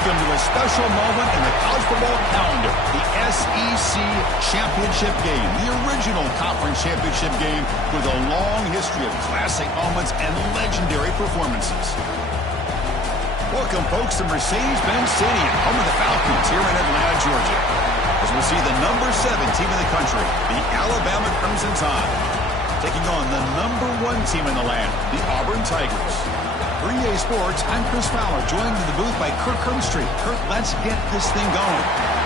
Welcome to a special moment in the college football calendar, the SEC Championship game, the original conference championship game with a long history of classic moments and legendary performances. Welcome, folks, to Mercedes-Benz Stadium, home of the Falcons here in Atlanta, Georgia, as we'll see the number 7 team in the country, the Alabama Crimson Tide, taking on the number 1 team in the land, the Auburn Tigers. For EA Sports, I'm Chris Fowler, joined in the booth by Kirk Herbstreit. Kirk, let's get this thing going.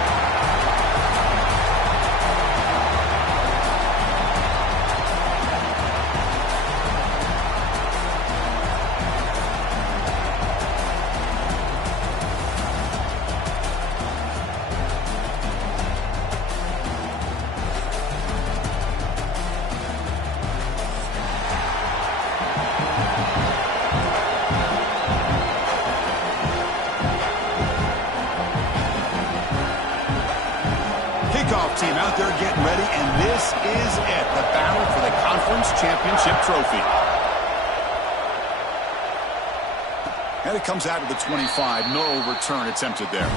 Team out there getting ready, and this is it, the battle for the conference championship trophy. And it comes out to the 25, no return attempted there.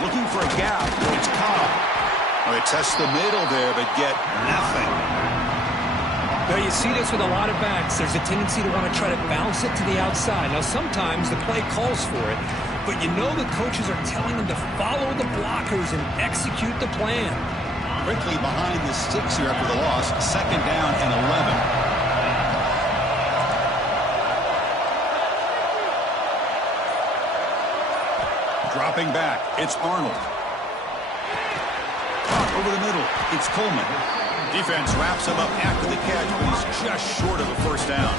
Looking for a gap. It's Cobb. Well, they test the middle there, but get nothing. Now, you see this with a lot of backs. There's a tendency to want to try to bounce it to the outside. Now, sometimes the play calls for it, but you know the coaches are telling them to follow the blockers and execute the plan. Quickly behind the sticks here after the loss. 2nd down and 11. Dropping back, it's Arnold. Caught over the middle, it's Coleman. Defense wraps him up after the catch, but he's just short of a first down.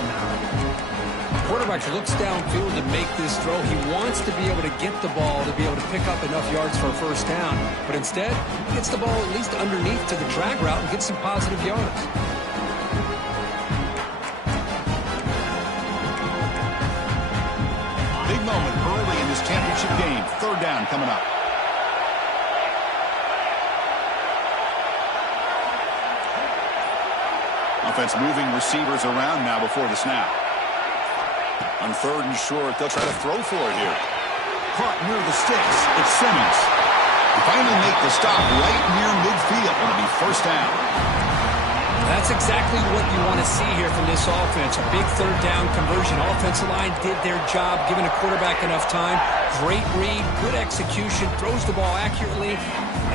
Quarterback looks downfield to make this throw. He wants to be able to get the ball to be able to pick up enough yards for a first down. But instead, he gets the ball at least underneath to the drag route and gets some positive yards. Big moment early in this championship game. 3rd down coming up. Offense moving receivers around now before the snap. On 3rd and short, they'll try to throw for it here. Caught near the sticks. It's Simmons. They finally make the stop right near midfield. It'll be first down. That's exactly what you want to see here from this offense. A big 3rd down conversion. Offensive line did their job, giving a quarterback enough time. Great read, good execution, throws the ball accurately.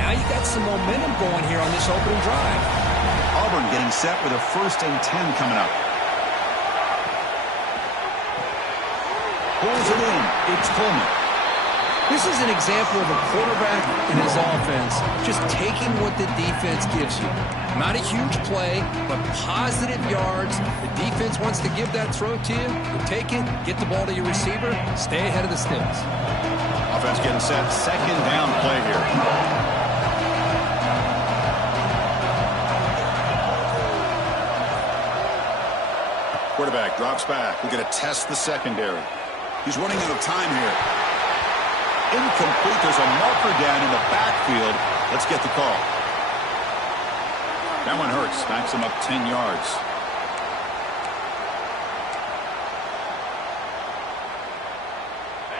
Now you got some momentum going here on this opening drive. Auburn getting set with a 1st and 10 coming up. Pulls it in. It's Coleman. This is an example of a quarterback and his offense just taking what the defense gives you. Not a huge play, but positive yards. The defense wants to give that throw to you. You take it, get the ball to your receiver, stay ahead of the sticks. Offense getting set. 2nd down play here. Quarterback drops back. We're going to test the secondary. He's running out of time here. Incomplete. There's a marker down in the backfield. Let's get the call. That one hurts. Backs him up 10 yards.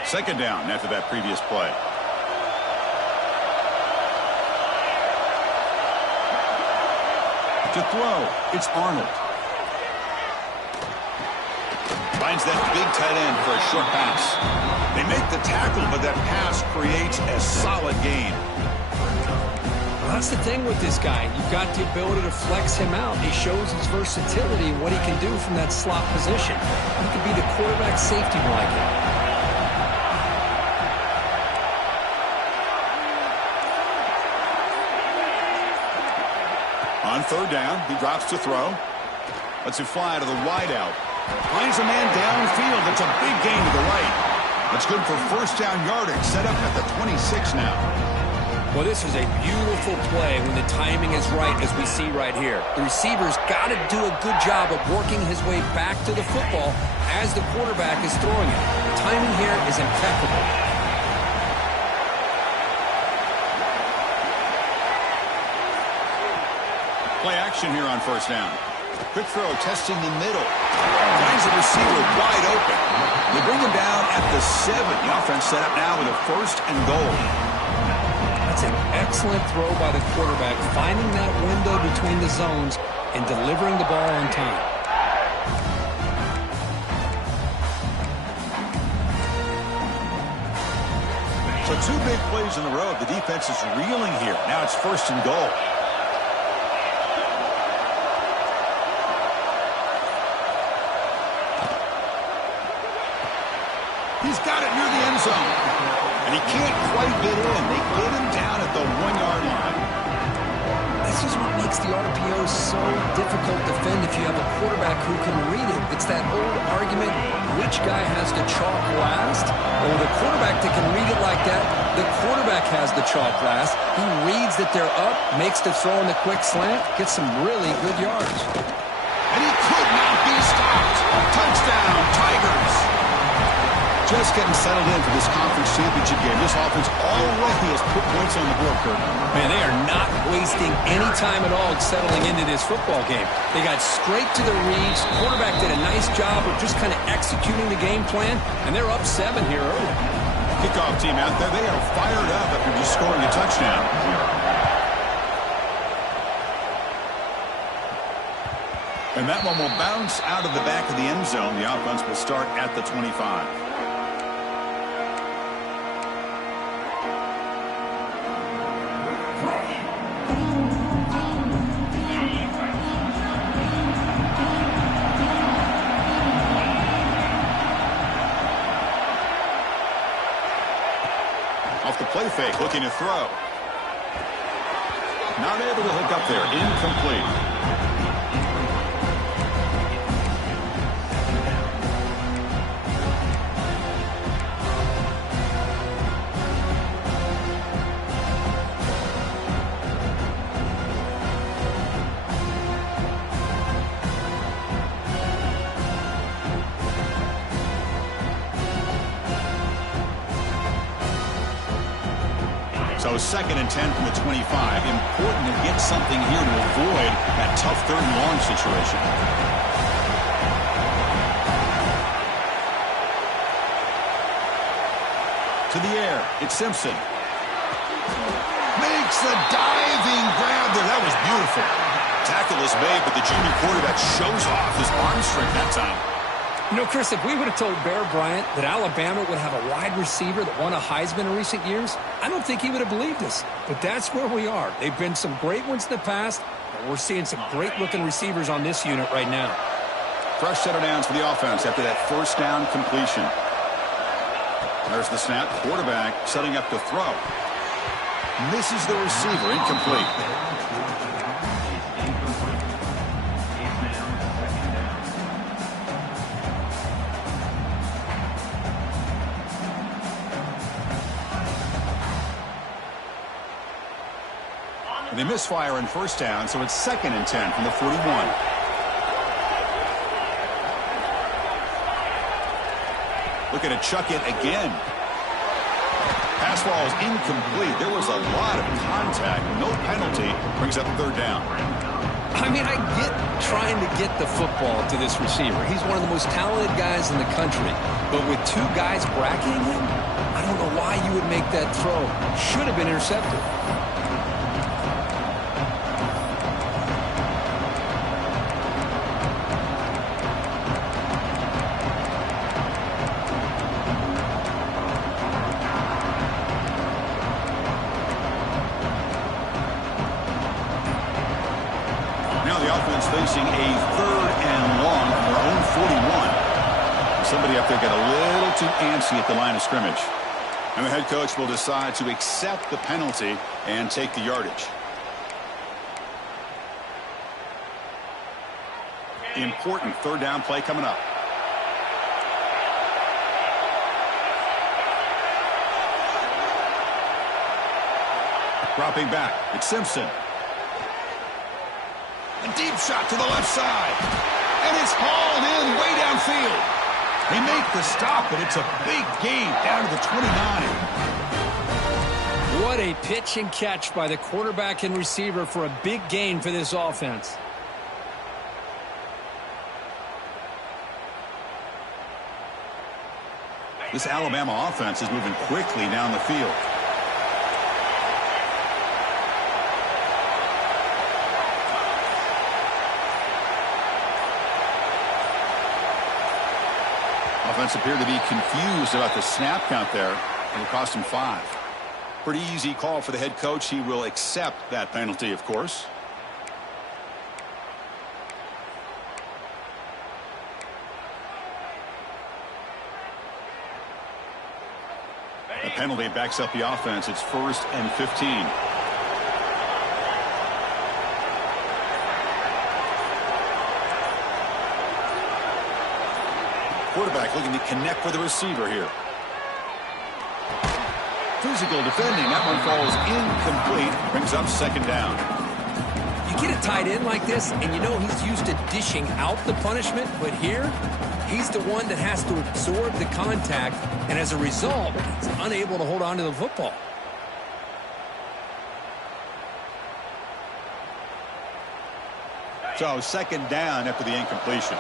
Second down after that previous play. To throw, it's Arnold. Finds that big tight end for a short pass. They make the tackle, but that pass creates a solid gain. Well, that's the thing with this guy. You've got the ability to flex him out. He shows his versatility and what he can do from that slot position. He could be the quarterback safety blanket. On 3rd down, he drops to throw. Lets it fly to the wideout. Finds a man downfield. That's a big gain to the right. That's good for first down yardage. Set up at the 26 now. Well, this is a beautiful play when the timing is right, as we see right here. The receiver's got to do a good job of working his way back to the football as the quarterback is throwing it. The timing here is impeccable. Play action here on first down. Quick throw, testing the middle. Finds the receiver wide open. They bring him down at the 7. The offense set up now with a first and goal. That's an excellent throw by the quarterback, finding that window between the zones and delivering the ball on time. So 2 big plays in a row. The defense is reeling here. Now it's first and goal. He's got it near the end zone. And he can't quite get in. They get him down at the 1-yard line. This is what makes the RPO so difficult to defend if you have a quarterback who can read it. It's that old argument, which guy has the chalk last? Or the quarterback that can read it like that, the quarterback has the chalk last. He reads that they're up, makes the throw in the quick slant, gets some really good yards. And he could not be stopped. Touchdown, Tigers. Just getting settled in for this conference championship game. This offense already has put points on the board, Kurt. Man, they are not wasting any time at all settling into this football game. They got straight to the reads. Quarterback did a nice job of just kind of executing the game plan, and they're up 7 here early. Kickoff team out there, they are fired up after just scoring a touchdown. And that one will bounce out of the back of the end zone. The offense will start at the 25. Off the play fake, looking to throw. Not able to hook up there. Incomplete. So 2nd and 10 from the 25. Important to get something here to avoid that tough 3rd and long situation. To the air. It's Simpson. Makes the diving grab there. That was beautiful. Tackle is made, but the junior quarterback shows off his arm strength that time. You know, Chris, if we would have told Bear Bryant that Alabama would have a wide receiver that won a Heisman in recent years, I don't think he would have believed us. But that's where we are. They've been some great ones in the past, but we're seeing some great-looking receivers on this unit right now. Fresh set of downs for the offense after that first down completion. There's the snap. Quarterback setting up to throw. Misses the receiver. Incomplete. They misfire in first down, so it's 2nd and 10 from the 41. Looking to chuck it again. Pass ball is incomplete. There was a lot of contact. No penalty. Brings up 3rd down. I mean, I get trying to get the football to this receiver. He's one of the most talented guys in the country. But with 2 guys bracketing him, I don't know why you would make that throw. Should have been intercepted. Facing a 3rd and long from their own 41. Somebody up there got a little too antsy at the line of scrimmage. And the head coach will decide to accept the penalty and take the yardage. Important 3rd down play coming up. Dropping back, it's Simpson. A deep shot to the left side. And it's hauled in way downfield. They make the stop, but it's a big gain down to the 29. What a pitch and catch by the quarterback and receiver for a big gain for this offense. This Alabama offense is moving quickly down the field. Offense appeared to be confused about the snap count there. It'll cost him 5. Pretty easy call for the head coach. He will accept that penalty, of course. The penalty backs up the offense. It's 1st and 15. Quarterback looking to connect with the receiver here. Physical defending. That one falls incomplete. Brings up 2nd down. You get a tight end like this, and you know he's used to dishing out the punishment, but here, he's the one that has to absorb the contact, and as a result, he's unable to hold on to the football. So 2nd down after the incompletion.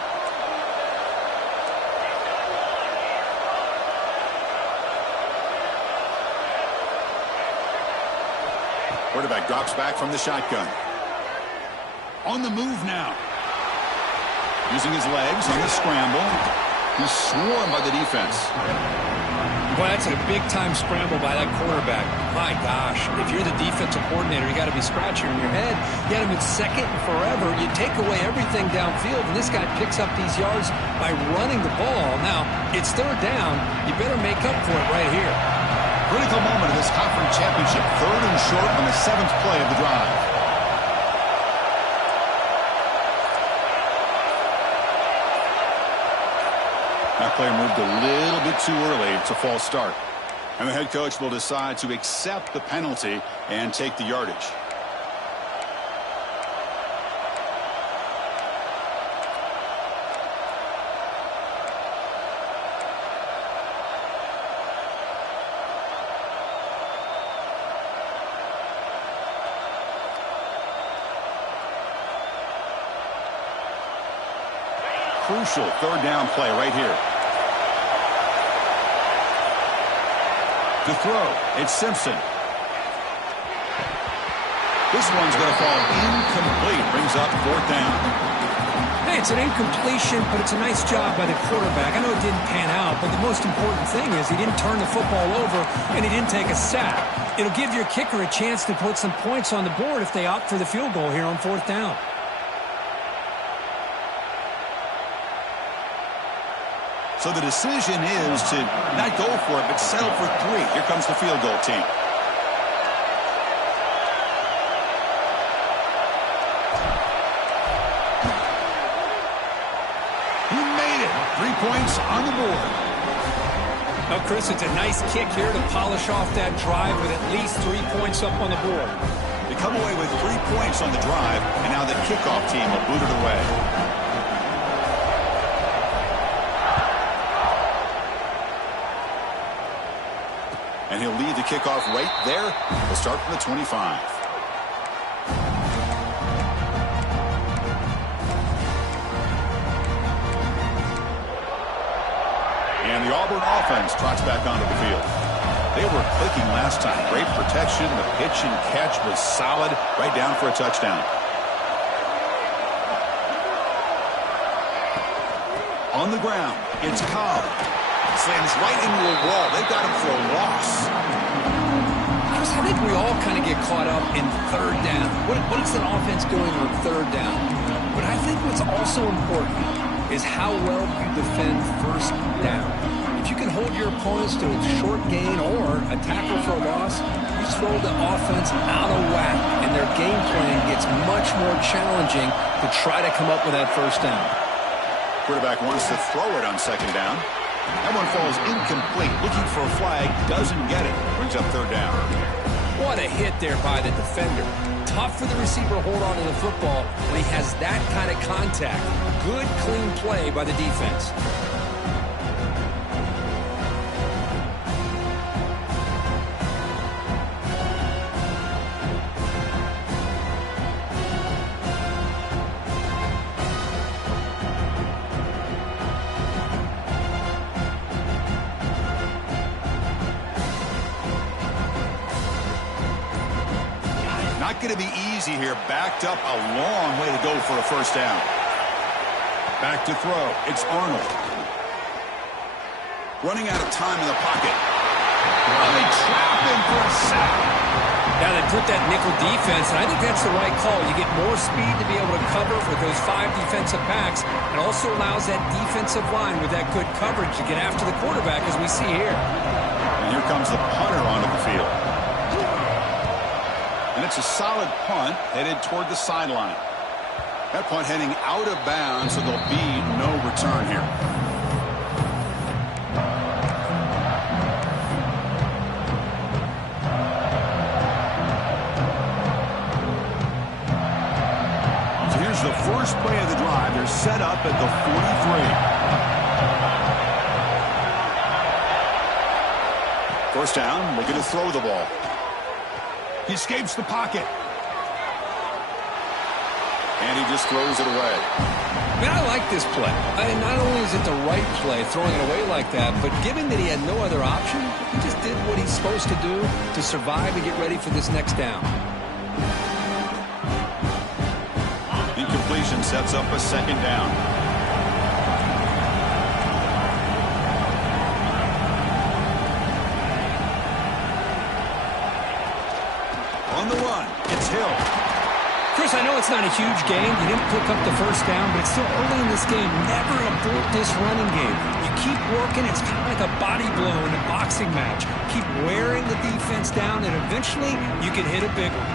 Quarterback drops back from the shotgun. On the move now. Using his legs on the scramble. He's swarmed by the defense. Boy, that's a big-time scramble by that quarterback. My gosh, if you're the defensive coordinator, you got to be scratching your head. You had him in 2nd and forever. You take away everything downfield, and this guy picks up these yards by running the ball. Now, it's 3rd down. You better make up for it right here. Critical moment of this conference championship. 3rd and short on the 7th play of the drive. That player moved a little bit too early. It's a false start. And the head coach will decide to accept the penalty and take the yardage. Crucial 3rd down play right here. To throw, it's Simpson. This one's going to fall incomplete. Brings up 4th down. Hey, it's an incompletion, but it's a nice job by the quarterback. I know it didn't pan out, but the most important thing is he didn't turn the football over and he didn't take a sack. It'll give your kicker a chance to put some points on the board if they opt for the field goal here on 4th down. So the decision is to not go for it, but settle for 3. Here comes the field goal team. He made it. 3 points on the board. Now, Chris, it's a nice kick here to polish off that drive with at least 3 points up on the board. They come away with 3 points on the drive, and now the kickoff team will boot it away. And he'll lead the kickoff right there. We'll start from the 25. And the Auburn offense trots back onto the field. They were clicking last time. Great protection. The pitch and catch was solid. Right down for a touchdown. On the ground, it's Cobb. Slams right into a wall. They've got him for a loss. I think we all kind of get caught up in 3rd down. What is an offense doing on 3rd down? But I think what's also important is how well you defend 1st down. If you can hold your opponents to a short gain or a tackle for a loss, you throw the offense out of whack, and their game plan gets much more challenging to try to come up with that 1st down. Quarterback wants to throw it on 2nd down. That one falls incomplete. Looking for a flag, doesn't get it. Brings up 3rd down. What a hit there by the defender. Tough for the receiver to hold on to the football when he has that kind of contact. Good, clean play by the defense. Not going to be easy here. Backed up a long way to go for a first down. Back to throw. It's Arnold. Running out of time in the pocket. Oh, they trap him for a sack. Now they put that nickel defense, and I think that's the right call. You get more speed to be able to cover with those 5 defensive backs. It also allows that defensive line with that good coverage to get after the quarterback, as we see here. And here comes the punter onto the field. And it's a solid punt headed toward the sideline. That punt heading out of bounds, so there'll be no return here. So here's the first play of the drive. They're set up at the 43. First down, looking to throw the ball. He escapes the pocket. And he just throws it away. Man, I like this play. Not only is it the right play, throwing it away like that, but given that he had no other option, he just did what he's supposed to do to survive and get ready for this next down. Incompletion sets up a second down. On the run, it's Hill. Chris, I know it's not a huge game. You didn't pick up the first down, but it's still early in this game. Never abort this running game. You keep working. It's kind of like a body blow in a boxing match. Keep wearing the defense down, and eventually you can hit a big one.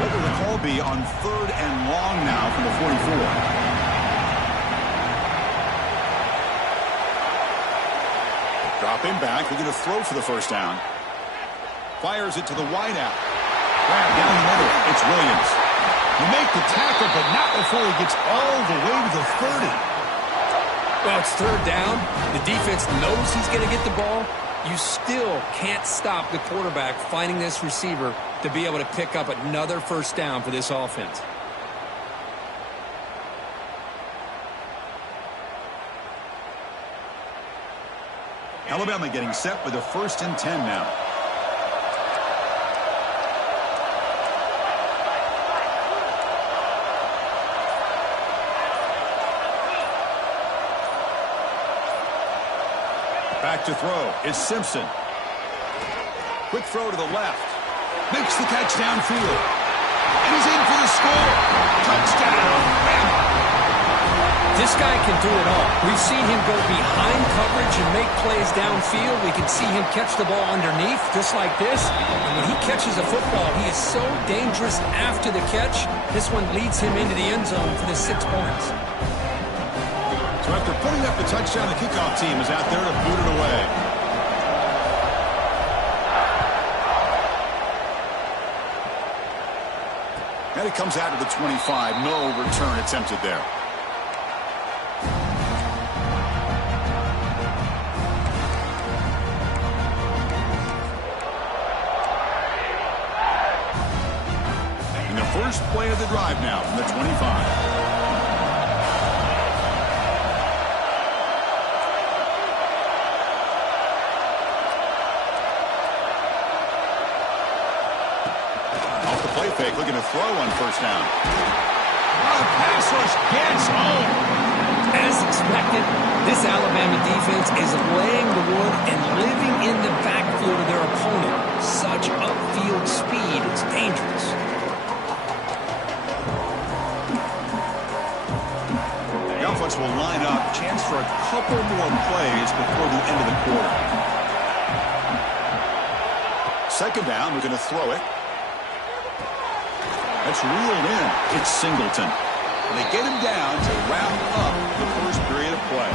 What will the call be on 3rd and long now from the 44? Dropping back, they're going to throw for the first down. Fires it to the wideout. Grab down the middle. It's Williams. You make the tackle, but not before he gets all the way to the 30. Well, it's 3rd down. The defense knows he's going to get the ball. You still can't stop the quarterback finding this receiver to be able to pick up another first down for this offense. Alabama getting set with a 1st and 10 now. Back to throw. It's Simpson. Quick throw to the left. Makes the catch downfield. And he's in for the score. Touchdown, Bama. This guy can do it all. We've seen him go behind coverage and make plays downfield. We can see him catch the ball underneath, just like this. And when he catches a football, he is so dangerous after the catch. This one leads him into the end zone for the 6 points. So after putting up the touchdown, the kickoff team is out there to boot it away. And it comes out to the 25. No return attempted there. First play of the drive now from the 25. Off the play fake, looking to throw on first down. Pass rush gets home. As expected, this Alabama defense is laying the wood and living in the backfield of their opponent. Such upfield speed, it's dangerous. Will line up, chance for a couple more plays before the end of the quarter. Second down, we're going to throw it. That's reeled in. It's Singleton. And they get him down to wrap up the first period of play.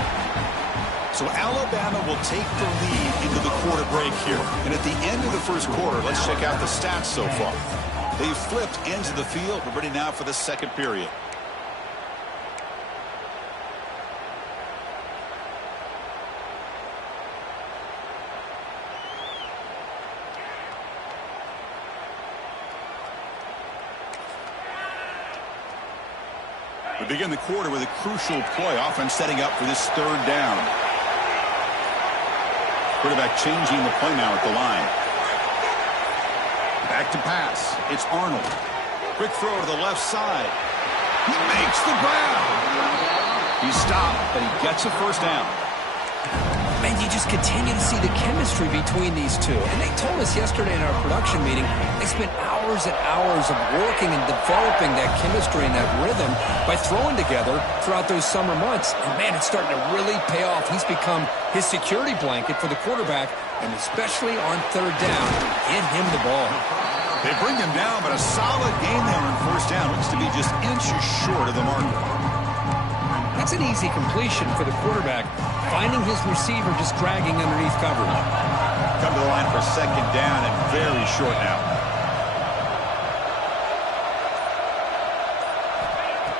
So Alabama will take the lead into the quarter break here. And at the end of the first quarter, let's check out the stats so far. They've flipped ends of the field. We're ready now for the second period. We begin the quarter with a crucial play. Offense setting up for this third down. Quarterback changing the play now at the line. Back to pass. It's Arnold. Quick throw to the left side. He makes the grab. He's stopped, but he gets a first down. Man, you just continue to see the chemistry between these two. And they told us yesterday in our production meeting, they spent hours and hours of working and developing that chemistry and that rhythm by throwing together throughout those summer months. And, man, it's starting to really pay off. He's become his security blanket for the quarterback, and especially on third down, get him the ball. They bring him down, but a solid game there on first down. Looks to be just inches short of the marker. That's an easy completion for the quarterback, finding his receiver just dragging underneath coverage. Come to the line for second down and very short now.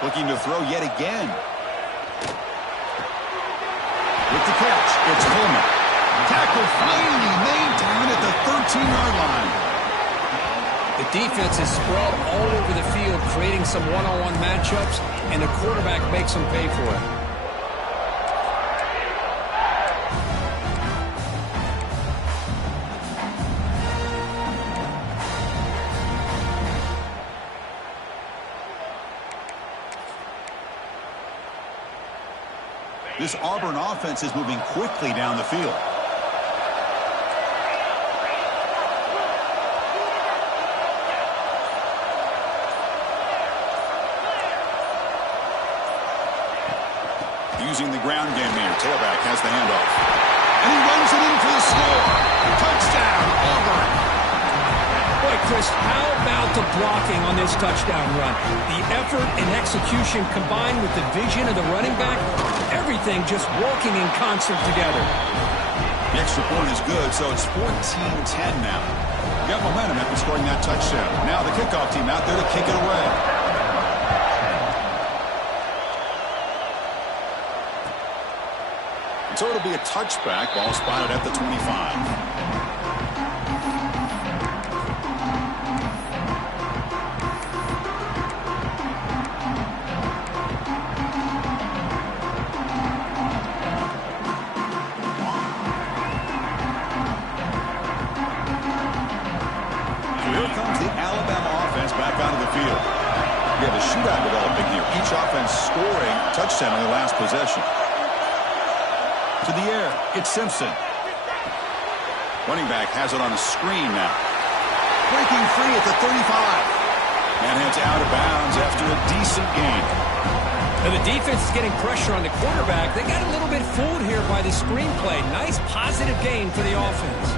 Looking to throw yet again. With the catch, it's Coleman. Tackle finally maintained at the 13-yard line. The defense is spread all over the field, creating some one-on-one matchups, and the quarterback makes them pay for it. This Auburn offense is moving quickly down the field. Using the ground game here. Tailback has the handoff. And he runs it in for the score. Touchdown, Auburn. Boy, Chris, how about the blocking on this touchdown run? The effort and execution combined with the vision of the running back, everything just working in concert together. The extra point is good, so it's 14-10 now. Got momentum after scoring that touchdown. Now the kickoff team out there to kick it away. So it'll be a touchback. Ball spotted at the 25. We have a shootout developing here. Each offense scoring touchdown on their last possession. To the air, it's Simpson. Running back has it on the screen now. Breaking free at the 35. And heads out of bounds after a decent gain. Now the defense is getting pressure on the quarterback. They got a little bit fooled here by the screenplay. Nice positive gain for the offense.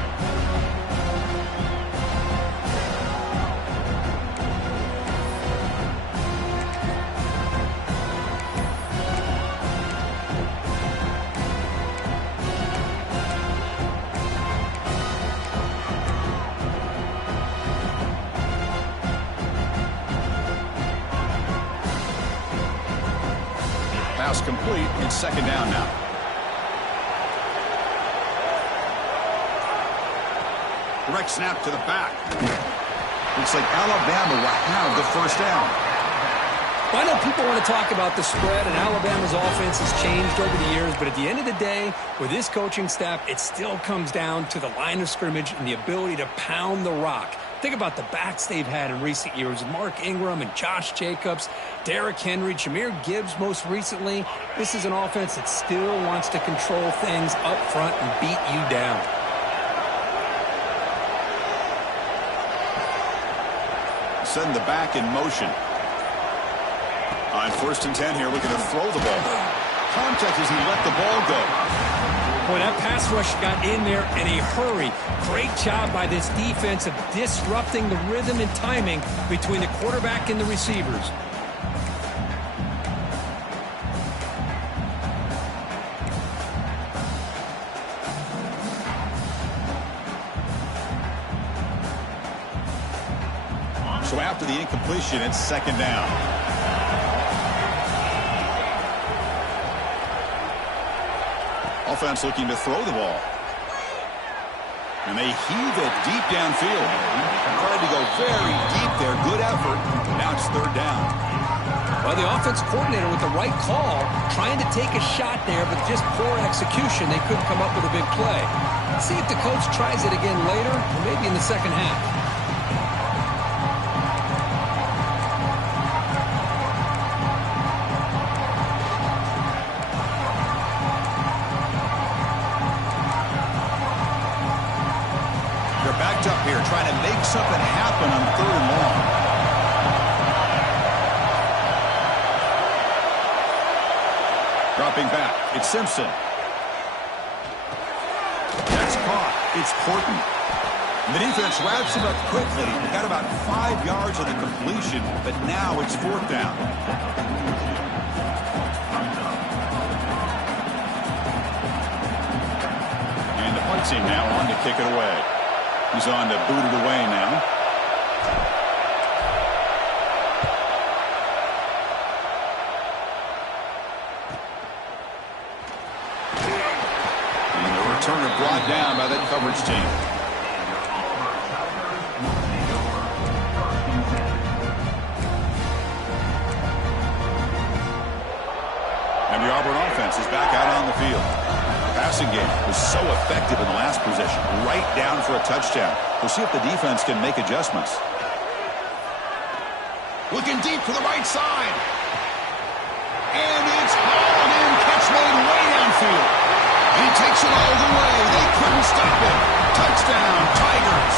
Pass complete. It's second down now. Direct snap to the back. Looks like Alabama will have the first down. Well, I know people want to talk about the spread, and Alabama's offense has changed over the years, but at the end of the day, with this coaching staff, it still comes down to the line of scrimmage and the ability to pound the rock. Think about the backs they've had in recent years. Mark Ingram and Josh Jacobs, Derrick Henry, Jahmyr Gibbs most recently. This is an offense that still wants to control things up front and beat you down. Send the back in motion. On first and 10 here, looking to throw the ball. Contact as he let the ball go. Boy, that pass rush got in there in a hurry. Great job by this defense of disrupting the rhythm and timing between the quarterback and the receivers. So after the incompletion, it's second down. Offense looking to throw the ball. And they heave it deep downfield. Tried to go very deep there. Good effort. Now it's third down. Well, the offense coordinator with the right call, trying to take a shot there, but just poor execution. They couldn't come up with a big play. Let's see if the coach tries it again later, or maybe in the second half. They're backed up here, trying to make something happen on third and long. Dropping back, it's Simpson. That's caught. It's Horton. The defense wraps him up quickly. Got about 5 yards on the completion, but now it's fourth down. And the punt team now on to kick it away. He's on to boot it away now. Turner brought down by that coverage team. And the Auburn offense is back out on the field. The passing game was so effective in the last possession, right down for a touchdown. We'll see if the defense can make adjustments. Looking deep to the right side. And it's hauled in. Catch made way downfield. He takes it all the way. They couldn't stop him. Touchdown, Tigers.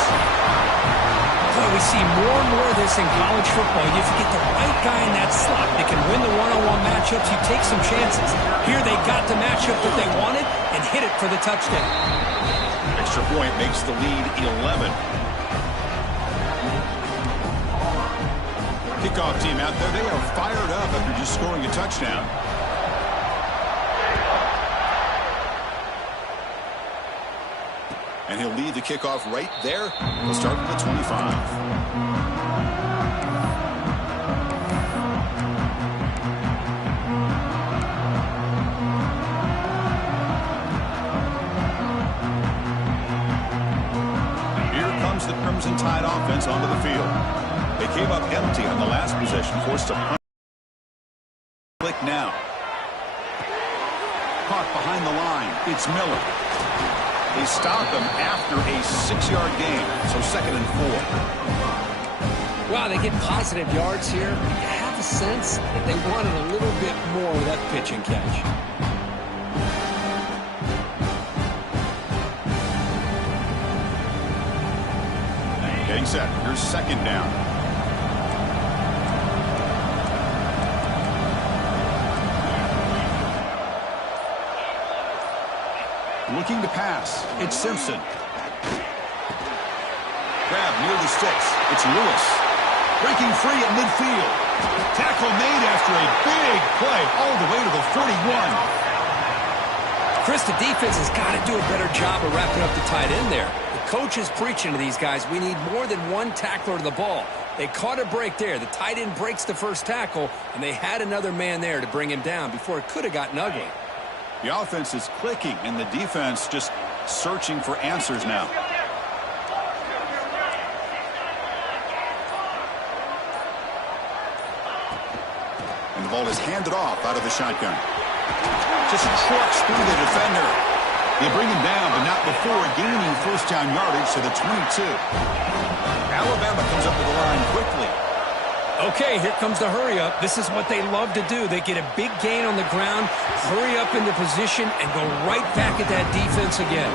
Boy, we see more and more of this in college football. If you get the right guy in that slot that can win the one-on-one matchups, you take some chances. Here they got the matchup that they wanted and hit it for the touchdown. Extra point makes the lead 11. Kickoff team out there. They are fired up after just scoring a touchdown. And he'll lead the kickoff right there. He'll start from the 25. Here comes the Crimson Tide offense onto the field. They came up empty on the last possession, forced a punt. Click now. Caught behind the line. It's Miller. They stop him after a 6-yard gain, so second and 4. Wow, they get positive yards here. You have a sense that they wanted a little bit more with that pitch and catch. Getting set. Here's second down. Looking to pass. It's Simpson. Grab near the sticks. It's Lewis. Breaking free at midfield. Tackle made after a big play all the way to the 41. Chris, the defense has got to do a better job of wrapping up the tight end there. The coach is preaching to these guys, we need more than one tackler to the ball. They caught a break there. The tight end breaks the first tackle, and they had another man there to bring him down before it could have gotten ugly. The offense is clicking, and the defense just searching for answers now. And the ball is handed off out of the shotgun. Just trucks through the defender. They bring him down, but not before gaining first down yardage to the 22. Alabama comes up to the line quickly. Okay, here comes the hurry up. This is what they love to do. They get a big gain on the ground, hurry up into position, and go right back at that defense again.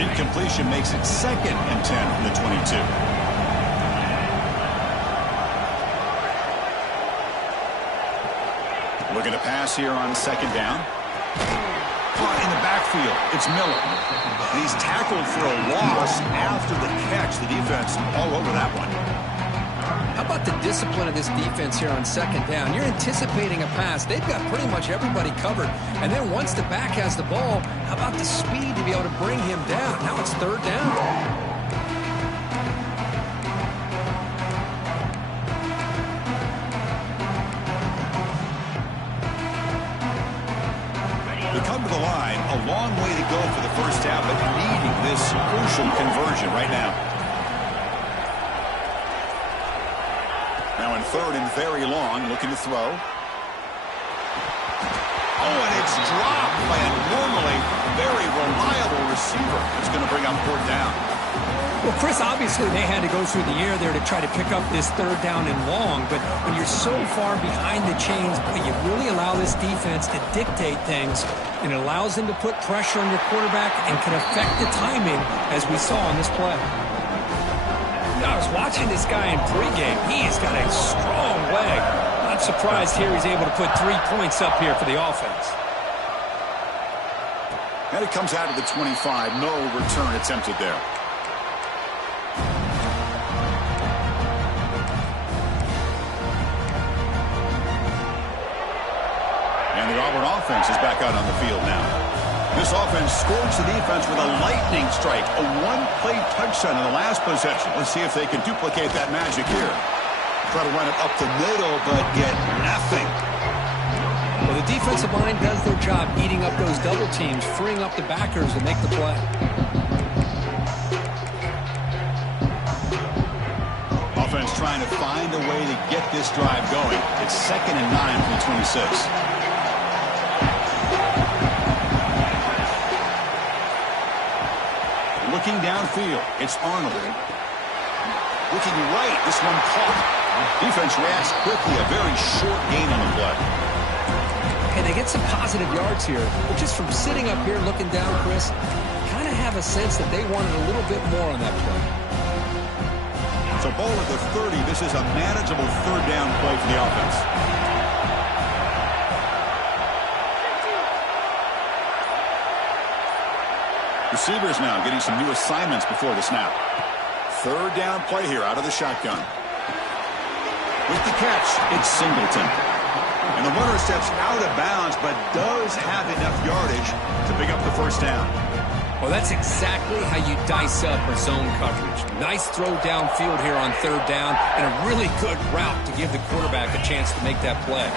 Incompletion makes it second and 10 from the 22. Looking to pass here on second down. Caught in the backfield. It's Miller. And he's tackled for a loss after the catch. The defense all over that one. How about the discipline of this defense here on second down? You're anticipating a pass. They've got pretty much everybody covered. And then once the back has the ball, how about the speed to be able to bring him down? Now it's third down. Come to the line, a long way to go for the first down, but needing this crucial conversion right now. Now in third and very long, looking to throw. Oh, and it's dropped by a normally very reliable receiver. It's going to bring up fourth down. Well, Chris, obviously they had to go through the air there to try to pick up this third down and long, but when you're so far behind the chains, boy, you really allow this defense to dictate things, and it allows them to put pressure on your quarterback and can affect the timing, as we saw on this play. You know, I was watching this guy in pregame. He's got a strong leg. Not surprised here he's able to put 3 points up here for the offense. And it comes out of the 25. No return attempted there. And the Auburn offense is back out on the field now. This offense scores the defense with a lightning strike, a one-play touchdown in the last possession. Let's see if they can duplicate that magic here. Try to run it up the middle, but get nothing. Well, the defensive line does their job eating up those double teams, freeing up the backers to make the play. Offense trying to find a way to get this drive going. It's 2nd and 9 from the 26. Looking downfield, it's Arnold. Looking right, this one caught. Defense reacts quickly, a very short gain on the play. Hey, they get some positive yards here, but just from sitting up here looking down, Chris, kind of have a sense that they wanted a little bit more on that play. So ball at the 30, this is a manageable third down play for the offense. Receivers now getting some new assignments before the snap. Third down play here out of the shotgun. With the catch, it's Singleton. And the runner steps out of bounds, but does have enough yardage to pick up the first down. Well, that's exactly how you dice up a zone coverage. Nice throw downfield here on third down, and a really good route to give the quarterback a chance to make that play.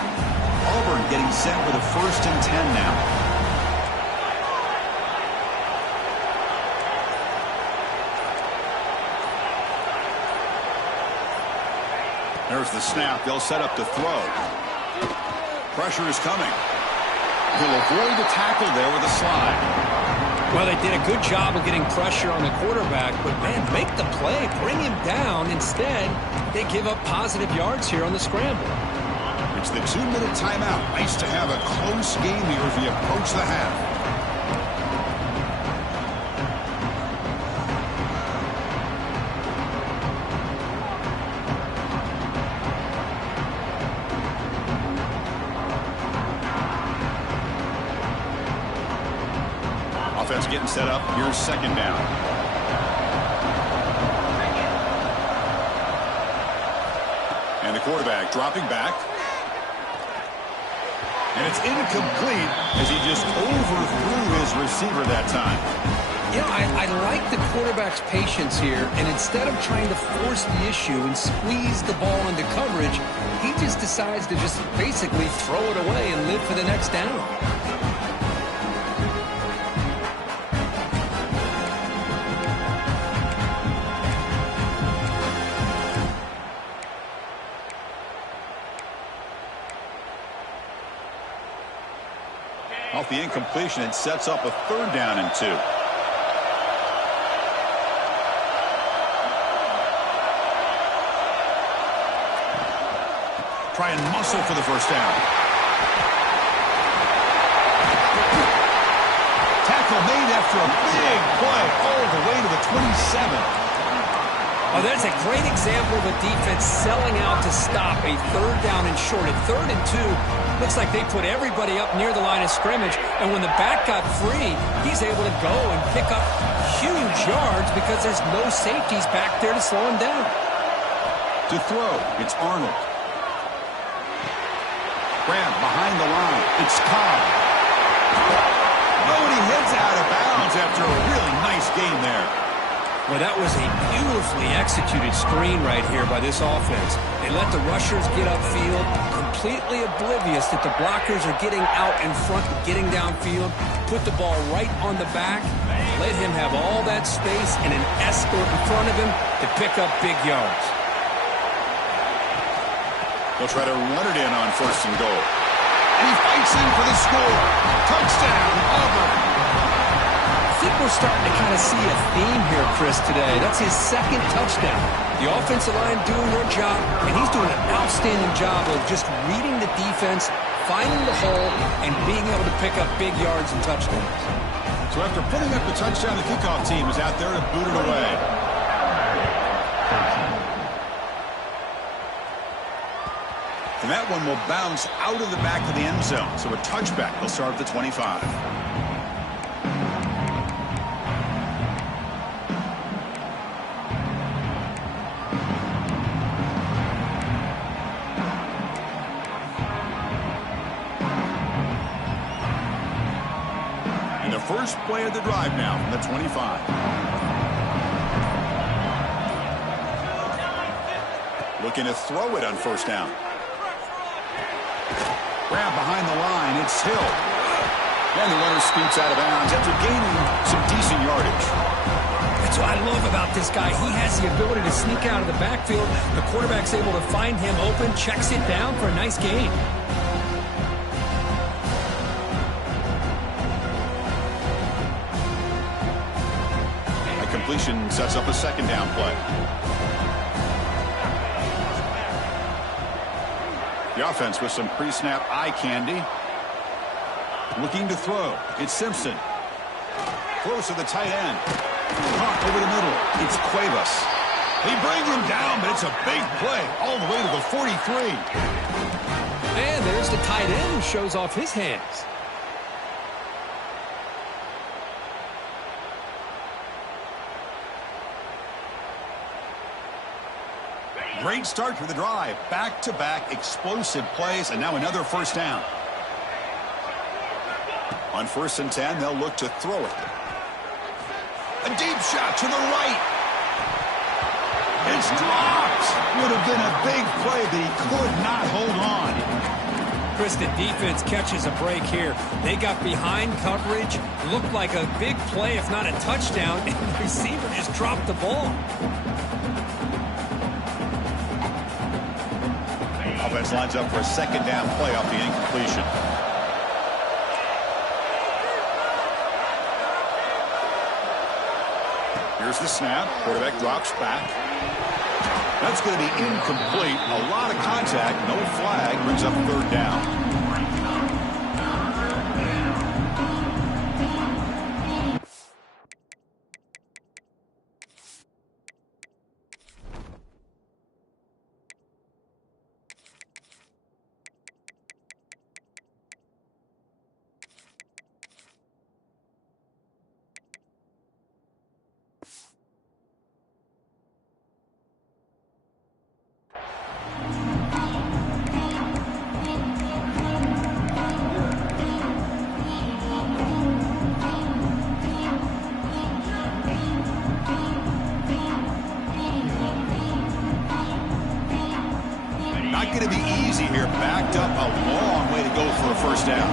Auburn getting set with a 1st and 10 now. There's the snap. They'll set up to throw. Pressure is coming. He'll avoid the tackle there with a slide. Well, they did a good job of getting pressure on the quarterback, but, man, make the play. Bring him down. Instead, they give up positive yards here on the scramble. It's the 2-minute timeout. Nice to have a close game here as we approach the half. Offense getting set up. Here's 2nd down. And the quarterback dropping back. And it's incomplete as he just overthrew his receiver that time. You know, I like the quarterback's patience here, and instead of trying to force the issue and squeeze the ball into coverage, he just decides to just basically throw it away and live for the next down. Off the incompletion, it sets up a 3rd down and 2. Try and muscle for the first down. Tackle made after a big play all the way to the 27. Oh, that's a great example of a defense selling out to stop a 3rd down and short. At 3rd and 2, looks like they put everybody up near the line of scrimmage, and when the back got free, he's able to go and pick up huge yards because there's no safeties back there to slow him down. To throw, it's Arnold. Grab behind the line. It's Cobb. Oh, and he heads out of bounds after a really nice game there. Well, that was a beautifully executed screen right here by this offense. They let the rushers get upfield, completely oblivious that the blockers are getting out in front, getting downfield, put the ball right on the back, let him have all that space and an escort in front of him to pick up big yards. They'll try to run it in on 1st and goal. And he fights in for the score. Touchdown, Auburn. I think we're starting to kind of see a theme here, Chris, today. That's his 2nd touchdown. The offensive line doing their job, and he's doing an outstanding job of just reading the defense, finding the hole, and being able to pick up big yards and touchdowns. So after putting up the touchdown, the kickoff team is out there to boot it away. And that one will bounce out of the back of the end zone. So a touchback. They'll start at the 25. And the first play of the drive now from the 25. Looking to throw it on 1st down. Grab behind the line. It's Hill. And the runner scoots out of bounds after gaining some decent yardage. That's what I love about this guy. He has the ability to sneak out of the backfield. The quarterback's able to find him open, checks it down for a nice gain. A completion sets up a 2nd down play. The offense with some pre-snap eye candy. Looking to throw. It's Simpson. Close to the tight end. Caught over the middle. It's Cuevas. They bring him down, but it's a big play all the way to the 43. And there's the tight end who shows off his hands. Great start to the drive. Back-to-back explosive plays, and now another 1st down. On 1st and 10, they'll look to throw it. A deep shot to the right. It's dropped. Would have been a big play, but he could not hold on. Chris, the defense catches a break here. They got behind coverage, looked like a big play, if not a touchdown, and the receiver just dropped the ball. Offense lines up for a 2nd down play off the incompletion. Here's the snap. Quarterback drops back. That's going to be incomplete. A lot of contact. No flag. Brings up 3rd down. Not going to be easy here. Backed up a long way to go for a 1st down.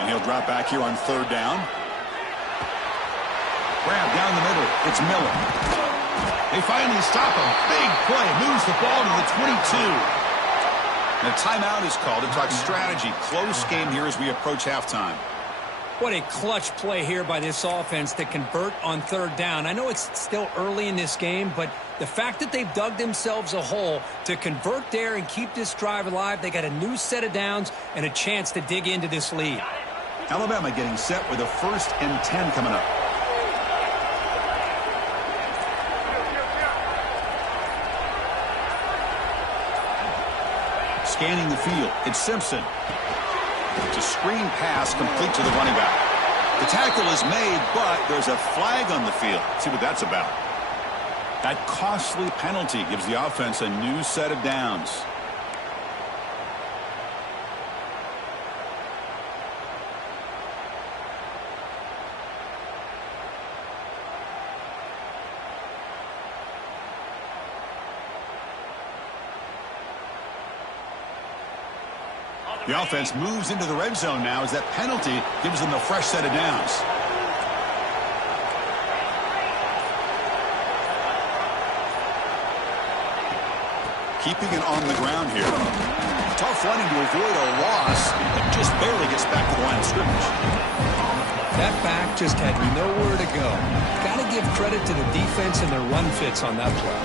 And he'll drop back here on 3rd down. Grab down the middle. It's Miller. They finally stop him. Big play. Moves the ball to the 22. And a timeout is called to talk strategy. Close game here as we approach halftime. What a clutch play here by this offense to convert on 3rd down. I know it's still early in this game, but the fact that they've dug themselves a hole to convert there and keep this drive alive, they got a new set of downs and a chance to dig into this lead. Alabama getting set with a 1st and 10 coming up. Scanning the field, it's Simpson. It's a screen pass complete to the running back. The tackle is made, but there's a flag on the field. Let's see what that's about. That costly penalty gives the offense a new set of downs. The offense moves into the red zone now as that penalty gives them a fresh set of downs. Keeping it on the ground here. Tough running to avoid a loss, but just barely gets back to the line of scrimmage. That back just had nowhere to go. Got to give credit to the defense and their run fits on that play.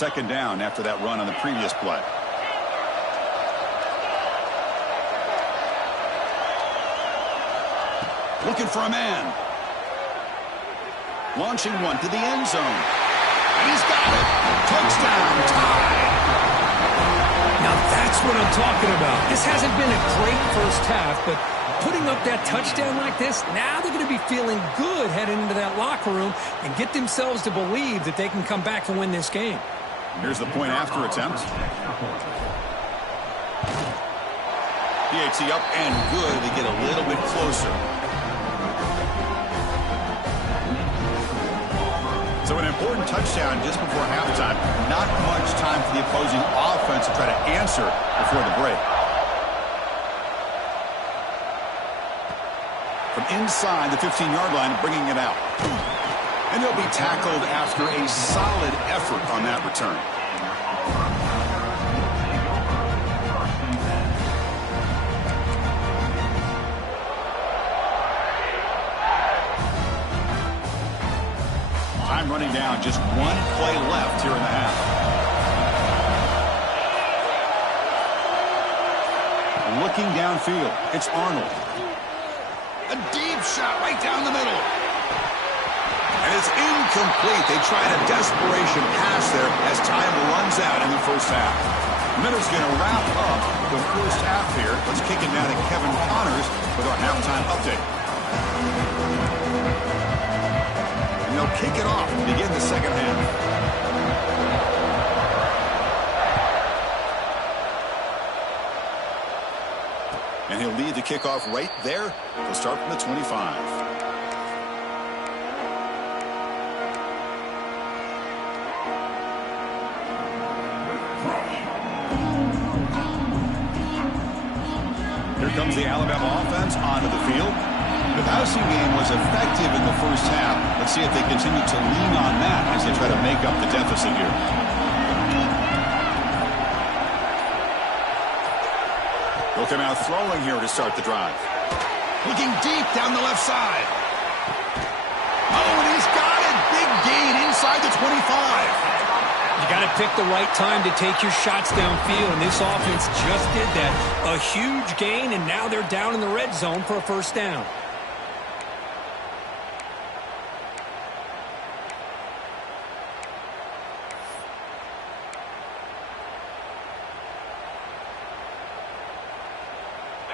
Second down after that run on the previous play. Looking for a man. Launching one to the end zone. And he's got it. Touchdown. Tie. Now that's what I'm talking about. This hasn't been a great first half, but putting up that touchdown like this, now they're going to be feeling good heading into that locker room and get themselves to believe that they can come back and win this game. Here's the point after attempt. PAT up and good. They get a little bit closer. So an important touchdown just before halftime. Not much time for the opposing offense to try to answer before the break. From inside the 15-yard line, bringing it out. And they'll be tackled after a solid effort on that return. Time running down, just one play left here in the half. Looking downfield, it's Arnold. A deep shot right down the middle. And it's incomplete. They tried a desperation pass there as time runs out in the first half. Miller's going to wrap up the first half here. Let's kick it now to Kevin Connors with our halftime update. And they'll kick it off to begin the second half. And he'll lead the kickoff right there. He'll start from the 25. Here comes the Alabama offense onto the field. The passing game was effective in the first half. Let's see if they continue to lean on that as they try to make up the deficit here. They'll come out throwing here to start the drive. Looking deep down the left side. Oh, and he's got it. Big gain inside the 25. You got to pick the right time to take your shots downfield, and this offense just did that. A huge gain, and now they're down in the red zone for a first down.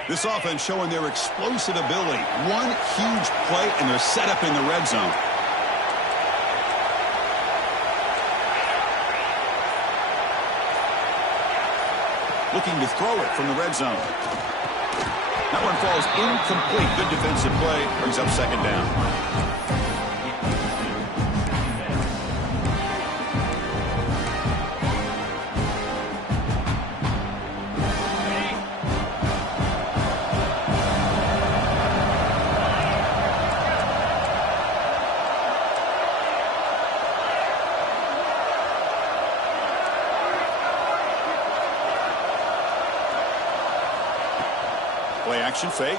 This offense showing their explosive ability. One huge play, and they're set up in the red zone. Looking to throw it from the red zone. That one falls incomplete. Good defensive play. Brings up second down. Play action fake,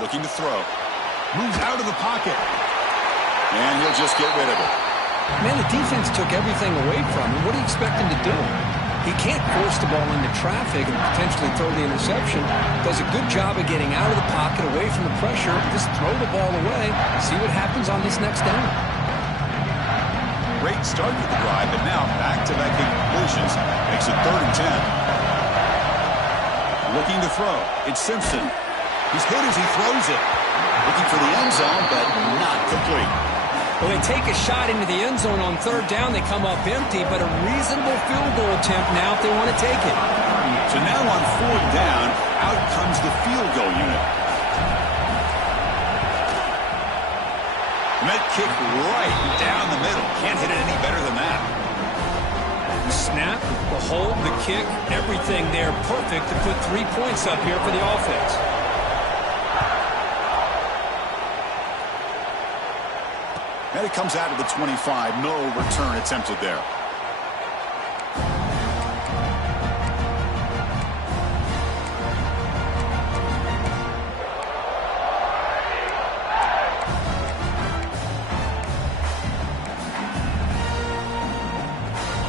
looking to throw. Moves out of the pocket. And he'll just get rid of it. Man, the defense took everything away from him. What do you expect him to do? He can't force the ball into traffic and potentially throw the interception. Does a good job of getting out of the pocket, away from the pressure, just throw the ball away, see what happens on this next down. Great start to the drive, but now back-to-back completions makes it 3rd and 10. Looking to throw. It's Simpson. He's hit as he throws it. Looking for the end zone, but not complete. Well, they take a shot into the end zone on 3rd down. They come up empty, but a reasonable field goal attempt now if they want to take it. So now on 4th down, out comes the field goal unit. Met kick right down the middle. Can't hit it any better than that. The snap, the hold, the kick, everything there perfect to put 3 points up here for the offense. And it comes out of the 25. No return attempted there.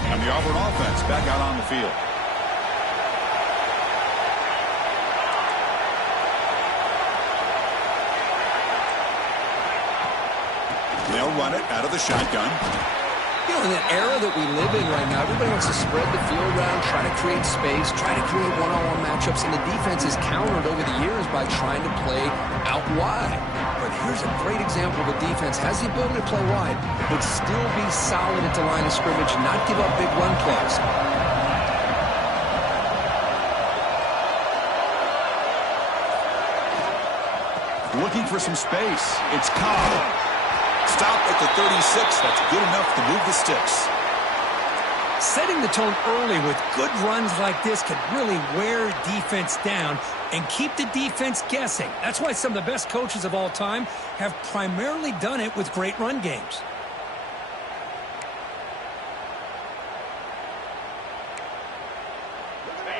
And the Auburn offense back out on the field. They'll run it out of the shotgun. You know, in the era that we live in right now, everybody wants to spread the field around, try to create space, try to create one-on-one matchups, and the defense is countered over the years by trying to play out wide. But here's a great example of a defense has the ability to play wide, but still be solid at the line of scrimmage and not give up big run plays. Looking for some space. It's Cobb. Stop at the 36. That's good enough to move the sticks. Setting the tone early with good runs like this can really wear defense down and keep the defense guessing. That's why some of the best coaches of all time have primarily done it with great run games.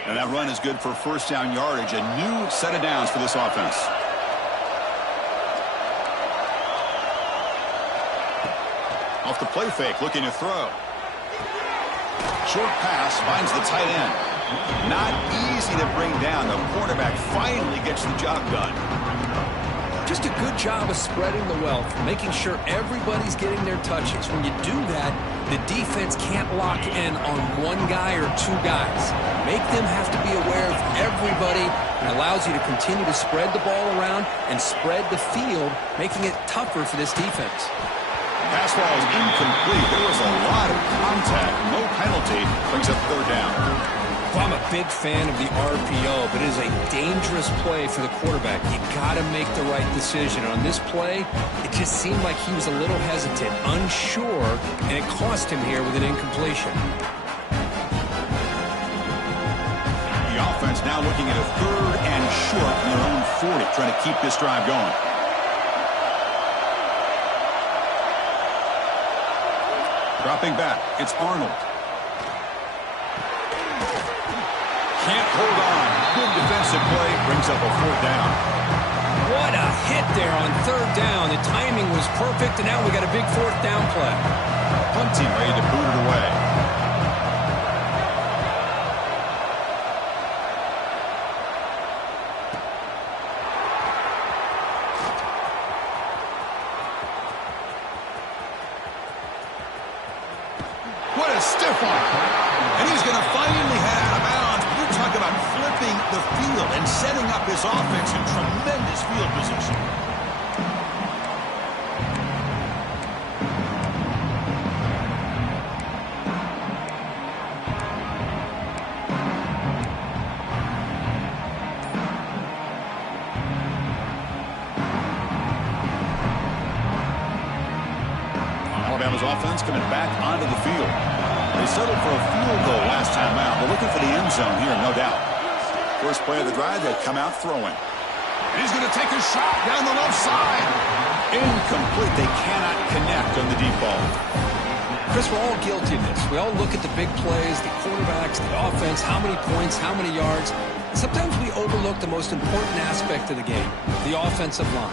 And that run is good for 1st down yardage. A new set of downs for this offense. Off the play fake, looking to throw. Short pass finds the tight end. Not easy to bring down. The quarterback finally gets the job done. Just a good job of spreading the wealth, making sure everybody's getting their touches. When you do that, the defense can't lock in on one guy or 2 guys. Make them have to be aware of everybody. It allows you to continue to spread the ball around and spread the field, making it tougher for this defense. Pass ball is incomplete. There was a lot of contact. No penalty. Brings up 3rd down. Well, I'm a big fan of the RPO, but it is a dangerous play for the quarterback. You got to make the right decision. On this play, it just seemed like he was a little hesitant, unsure, and it cost him here with an incompletion. The offense now looking at a 3rd and short in their own 40, trying to keep this drive going. Dropping back, it's Arnold. Can't hold on. Good defensive play, brings up a 4th down. What a hit there on 3rd down. The timing was perfect, and now we got a big 4th down play. Punting ready to boot it away. What a stiff arm. And he's going to finally head out of bounds. You talk about flipping the field and setting up his offense in tremendous field position. Alabama's offense coming back onto the field. They settled for a field goal last time out. They're looking for the end zone here, no doubt. First play of the drive, they come out throwing. And he's going to take a shot down the left side. Incomplete. They cannot connect on the deep ball. Chris, we're all guilty of this. We all look at the big plays, the quarterbacks, the offense, how many points, how many yards. Sometimes we overlook the most important aspect of the game, the offensive line.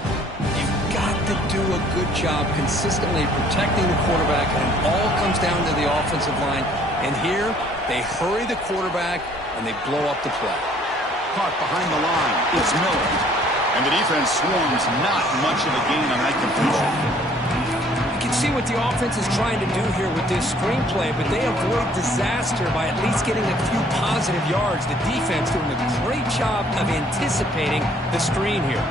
You've got to do a good job consistently protecting the quarterback, and it all comes down to the offensive line. And here, they hurry the quarterback, and they blow up the play. Caught behind the line. It's Miller. And the defense swarms not much of a gain on that completion. You can see what the offense is trying to do here with this screenplay, but they avoid disaster by at least getting a few positive yards. The defense doing a great job of anticipating the screen here.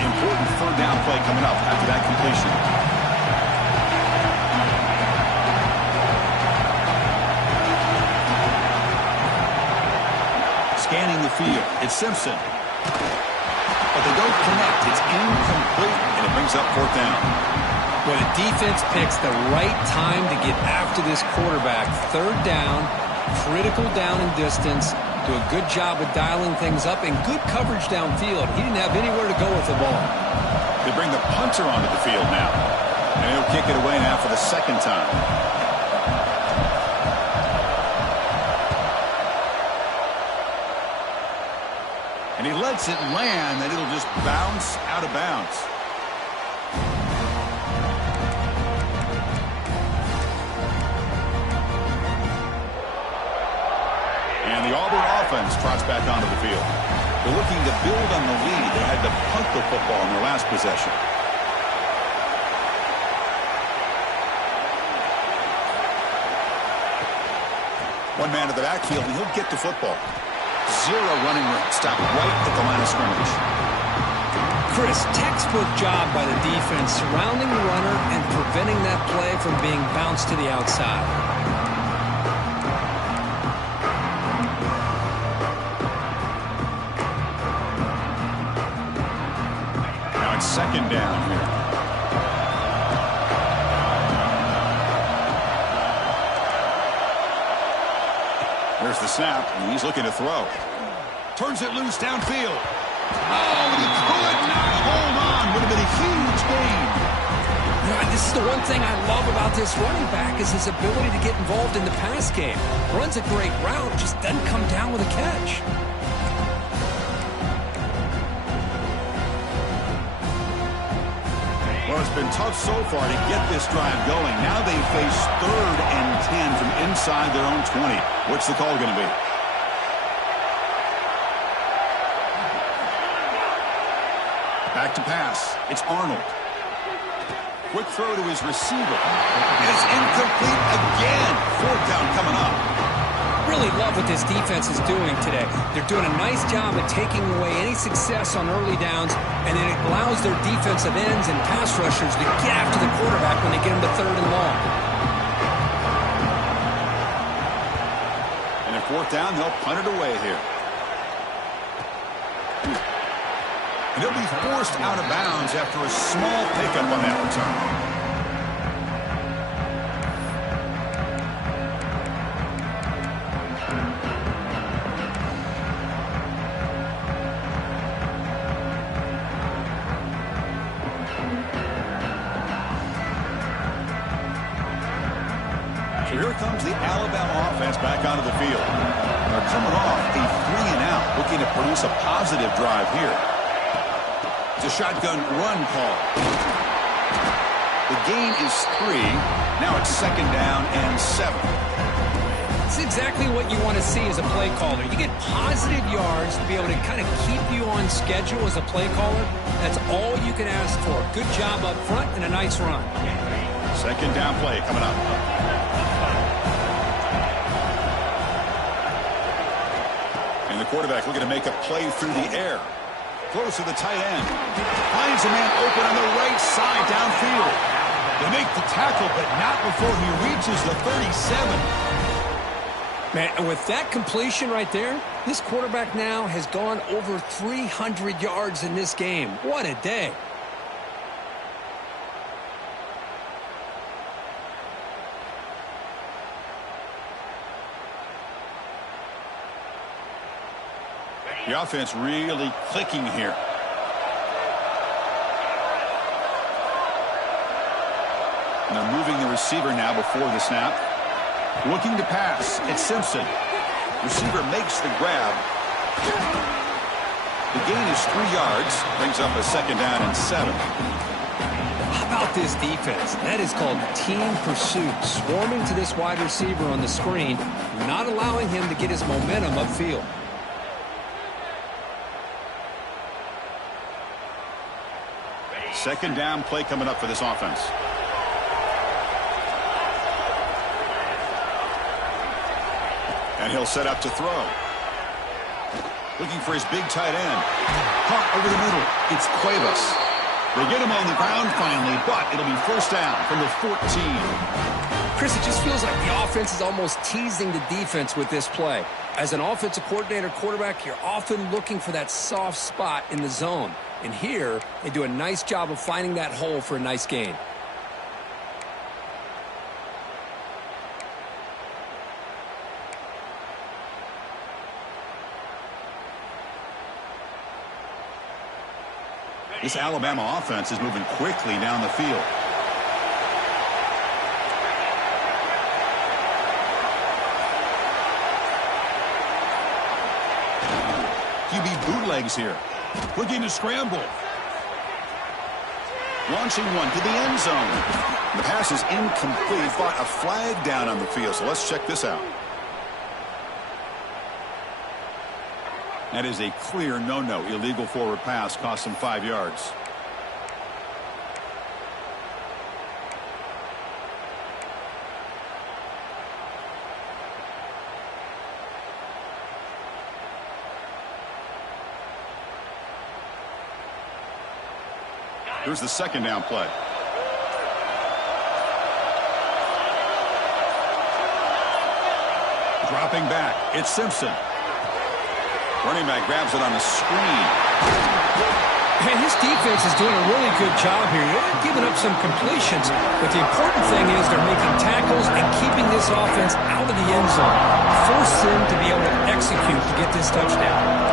Important third down play coming up after that completion. Scanning the field. It's Simpson. But they don't connect. It's incomplete, and it brings up fourth down. Well, the defense picks the right time to get after this quarterback. Third down, critical down and distance. Do a good job of dialing things up and good coverage downfield. He didn't have anywhere to go with the ball. They bring the punter onto the field now. And he'll kick it away now for the second time. And he lets it land, and it'll just bounce out of bounds. And the Auburn offense trots back onto the field. They're looking to build on the lead. They had to punt the football in their last possession. One man to the backfield, and he'll get the football. Zero running room. Stop right at the line of scrimmage. Chris, textbook job by the defense surrounding the runner and preventing that play from being bounced to the outside. Now it's second down here. There's the snap, and he's looking to throw. Turns it loose downfield. Oh, and he could not hold on. Would have been a huge gain. You know, this is the one thing I love about this running back is his ability to get involved in the pass game. Runs a great route, just doesn't come down with a catch. Well, it's been tough so far to get this drive going. Now they face 3rd and 10 from inside their own 20. What's the call going to be? Back to pass. It's Arnold. Quick throw to his receiver. And it's incomplete again. Fourth down coming up. Really love what this defense is doing today. They're doing a nice job of taking away any success on early downs, and then it allows their defensive ends and pass rushers to get after the quarterback when they get him to 3rd and long. And at fourth down, they'll punt it away here. And he'll be forced out of bounds after a small pickup on that return. So here comes the Alabama offense back onto the field. They're coming off a 3-and-out, looking to produce a positive drive here. It's a shotgun run call. The gain is 3. Now it's 2nd down and 7. It's exactly what you want to see as a play caller. You get positive yards to be able to kind of keep you on schedule as a play caller. That's all you can ask for. Good job up front and a nice run. 2nd down play coming up. And the quarterback looking to make a play through the air. Close to the tight end. Finds a man open on the right side downfield. They make the tackle, but not before he reaches the 37. Man, and with that completion right there, this quarterback now has gone over 300 yards in this game. What a day. The offense really clicking here. And they're moving the receiver now before the snap. Looking to pass. It's Simpson. Receiver makes the grab. The gain is 3 yards. Brings up a 2nd down and 7. How about this defense? That is called team pursuit. Swarming to this wide receiver on the screen, not allowing him to get his momentum upfield. Second down play coming up for this offense. And he'll set up to throw. Looking for his big tight end. Caught over the middle. It's Cuevas. They get him on the ground finally, but it'll be first down from the 14. Chris, it just feels like the offense is almost teasing the defense with this play. As an offensive coordinator, quarterback, you're often looking for that soft spot in the zone. And here, they do a nice job of finding that hole for a nice gain. This Alabama offense is moving quickly down the field. QB bootlegs here. Looking to scramble. Launching one to the end zone. The pass is incomplete. Fought a flag down on the field, so let's check this out. That is a clear no-no. Illegal forward pass, cost him 5 yards. Here's the second down play. Dropping back, it's Simpson. Running back grabs it on the screen. And his defense is doing a really good job here. They're giving up some completions, but the important thing is they're making tackles and keeping this offense out of the end zone. Force them to be able to execute to get this touchdown.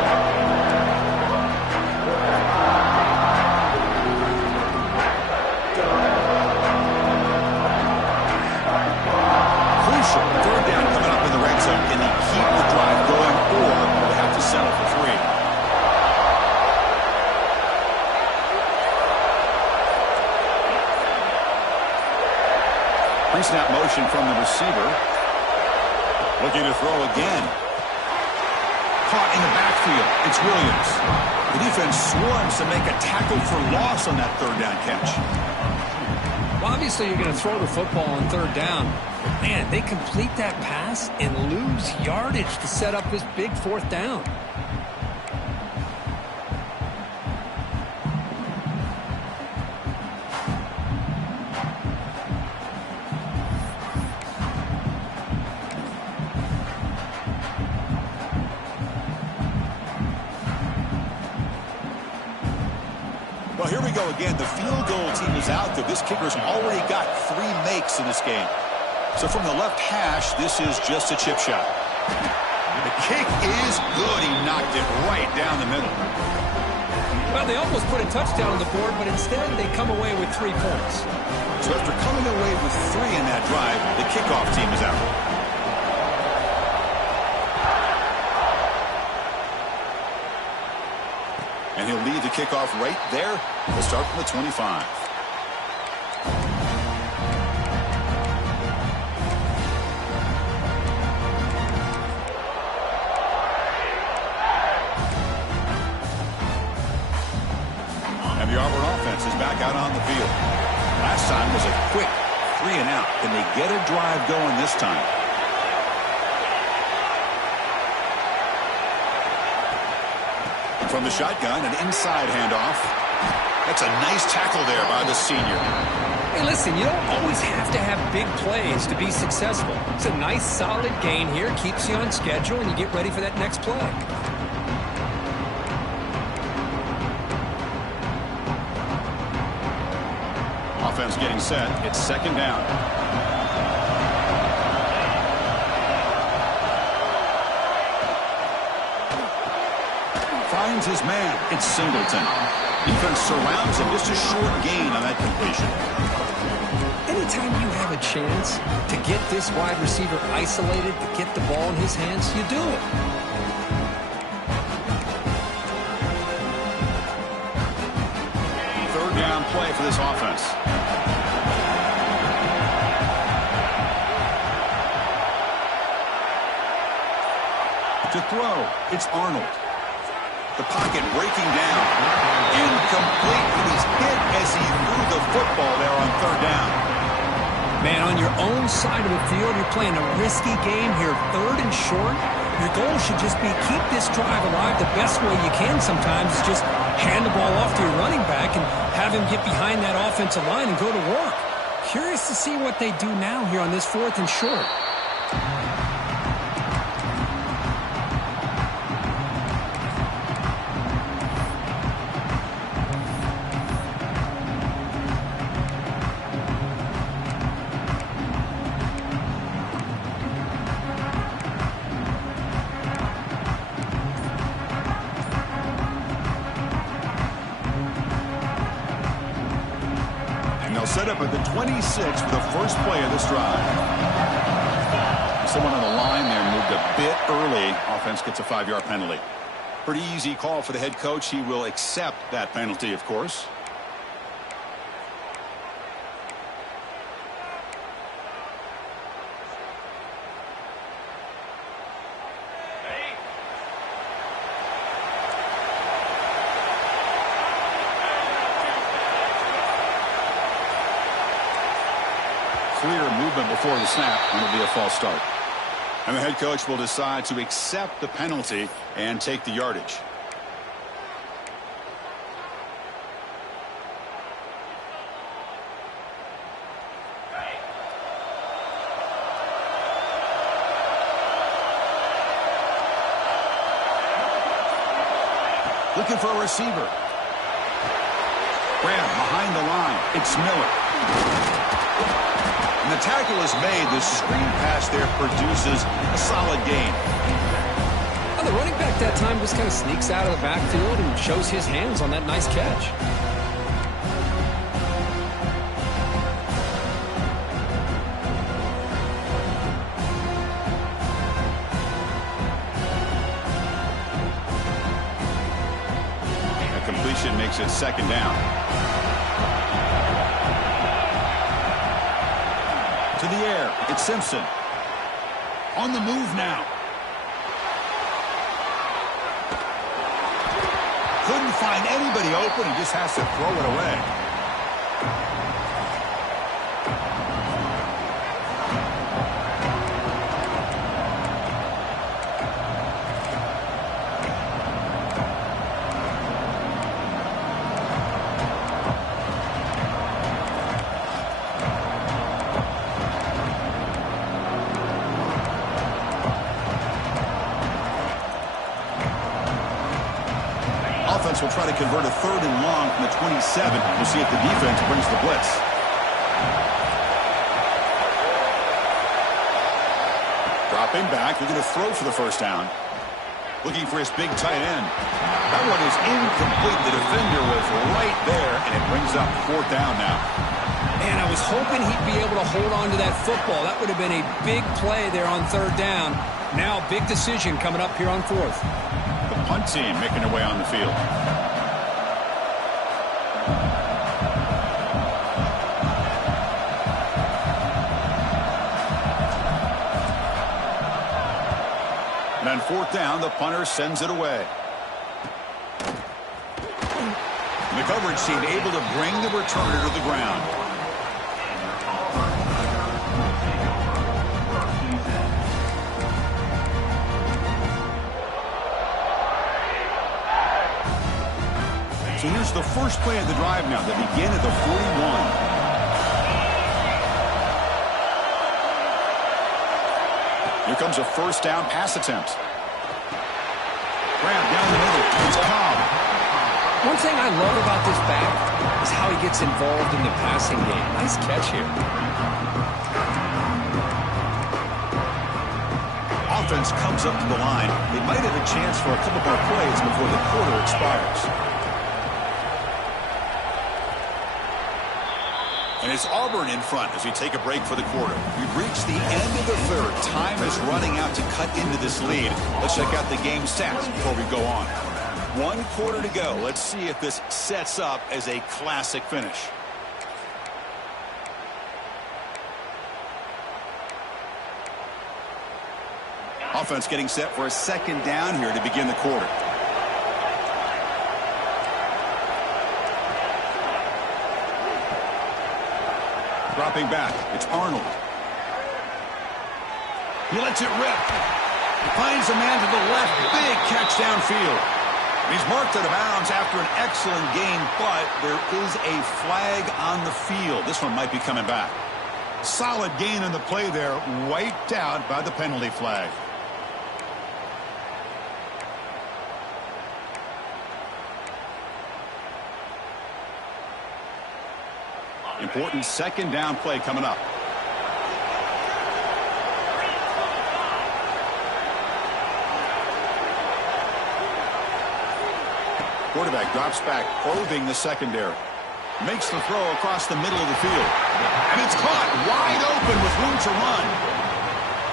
Third down coming up in the red zone. Can they keep the drive going, or they have to settle for 3? Pre-snap motion from the receiver. Looking to throw again. Caught in the backfield. It's Williams. The defense swarms to make a tackle for loss on that third down catch. Well, obviously, you're going to throw the football on third down. But man, they complete that pass and lose yardage to set up this big fourth down. Well, here we go again. The field goal team is out there. This kicker's already got 3 makes in this game. So from the left hash, this is just a chip shot. The kick is good. He knocked it right down the middle. Well, they almost put a touchdown on the board, but instead they come away with 3 points. So after coming away with 3 in that drive, the kickoff team is out. And he'll lead the kickoff right there. We'll start from the 25. And the Auburn offense is back out on the field. Last time was a quick 3 and out. Can they get a drive going this time? From the shotgun, an inside handoff. That's a nice tackle there by the senior. Hey, listen, you don't always have to have big plays to be successful. It's a nice, solid gain here. Keeps you on schedule, and you get ready for that next play. Offense getting set. It's second down. Finds his man. It's Singleton. Defense surrounds him. Just a short gain on that completion. And anytime you have a chance to get this wide receiver isolated, to get the ball in his hands, you do it. Third down play for this offense. To throw, it's Arnold. The pocket breaking down. Incomplete, but he's hit as he threw the football there on third down. Man, on your own side of the field, you're playing a risky game here, third and short. Your goal should just be keep this drive alive the best way you can sometimes is just hand the ball off to your running back and have him get behind that offensive line and go to work. Curious to see what they do now here on this fourth and short. Set up at the 26 for the first play of this drive. Someone on the line there moved a bit early. Offense gets a 5-yard penalty. Pretty easy call for the head coach. He will accept that penalty, of course. Clear movement before the snap, and it'll be a false start. And the head coach will decide to accept the penalty and take the yardage. Looking for a receiver. Graham behind the line. It's Miller. And the tackle is made. The screen pass there produces a solid gain. Well, the running back that time just kind of sneaks out of the backfield and shows his hands on that nice catch. A completion makes it second down. To the air, it's Simpson. On the move now. Couldn't find anybody open. He just has to throw it away. Will try to convert a third and long from the 27. We'll see if the defense brings the blitz. Dropping back, looking to throw for the first down. Looking for his big tight end. That one is incomplete. The defender was right there, and it brings up fourth down now. Man, I was hoping he'd be able to hold on to that football. That would have been a big play there on third down. Now, big decision coming up here on fourth. The punt team making their way on the field. And on fourth down, the punter sends it away. And the coverage team able to bring the returner to the ground. So here's the first play of the drive now. They begin at the 41. Here comes a first down pass attempt. Graham down the middle. It's Cobb. One thing I love about this back is how he gets involved in the passing game. Nice catch here. Offense comes up to the line. They might have a chance for a couple more plays before the quarter expires. And it's Auburn in front as we take a break for the quarter. We've reached the end of the third. Time is running out to cut into this lead. Let's check out the game stats before we go on. 1 quarter to go. Let's see if this sets up as a classic finish. Offense getting set for a second down here to begin the quarter. Dropping back, it's Arnold. He lets it rip. Finds a man to the left. Big catch downfield. He's marked out of bounds after an excellent game, but there is a flag on the field. This one might be coming back. Solid gain on the play there, wiped out by the penalty flag. Important second down play coming up. Quarterback drops back, probing the secondary. Makes the throw across the middle of the field. And it's caught wide open with room to run.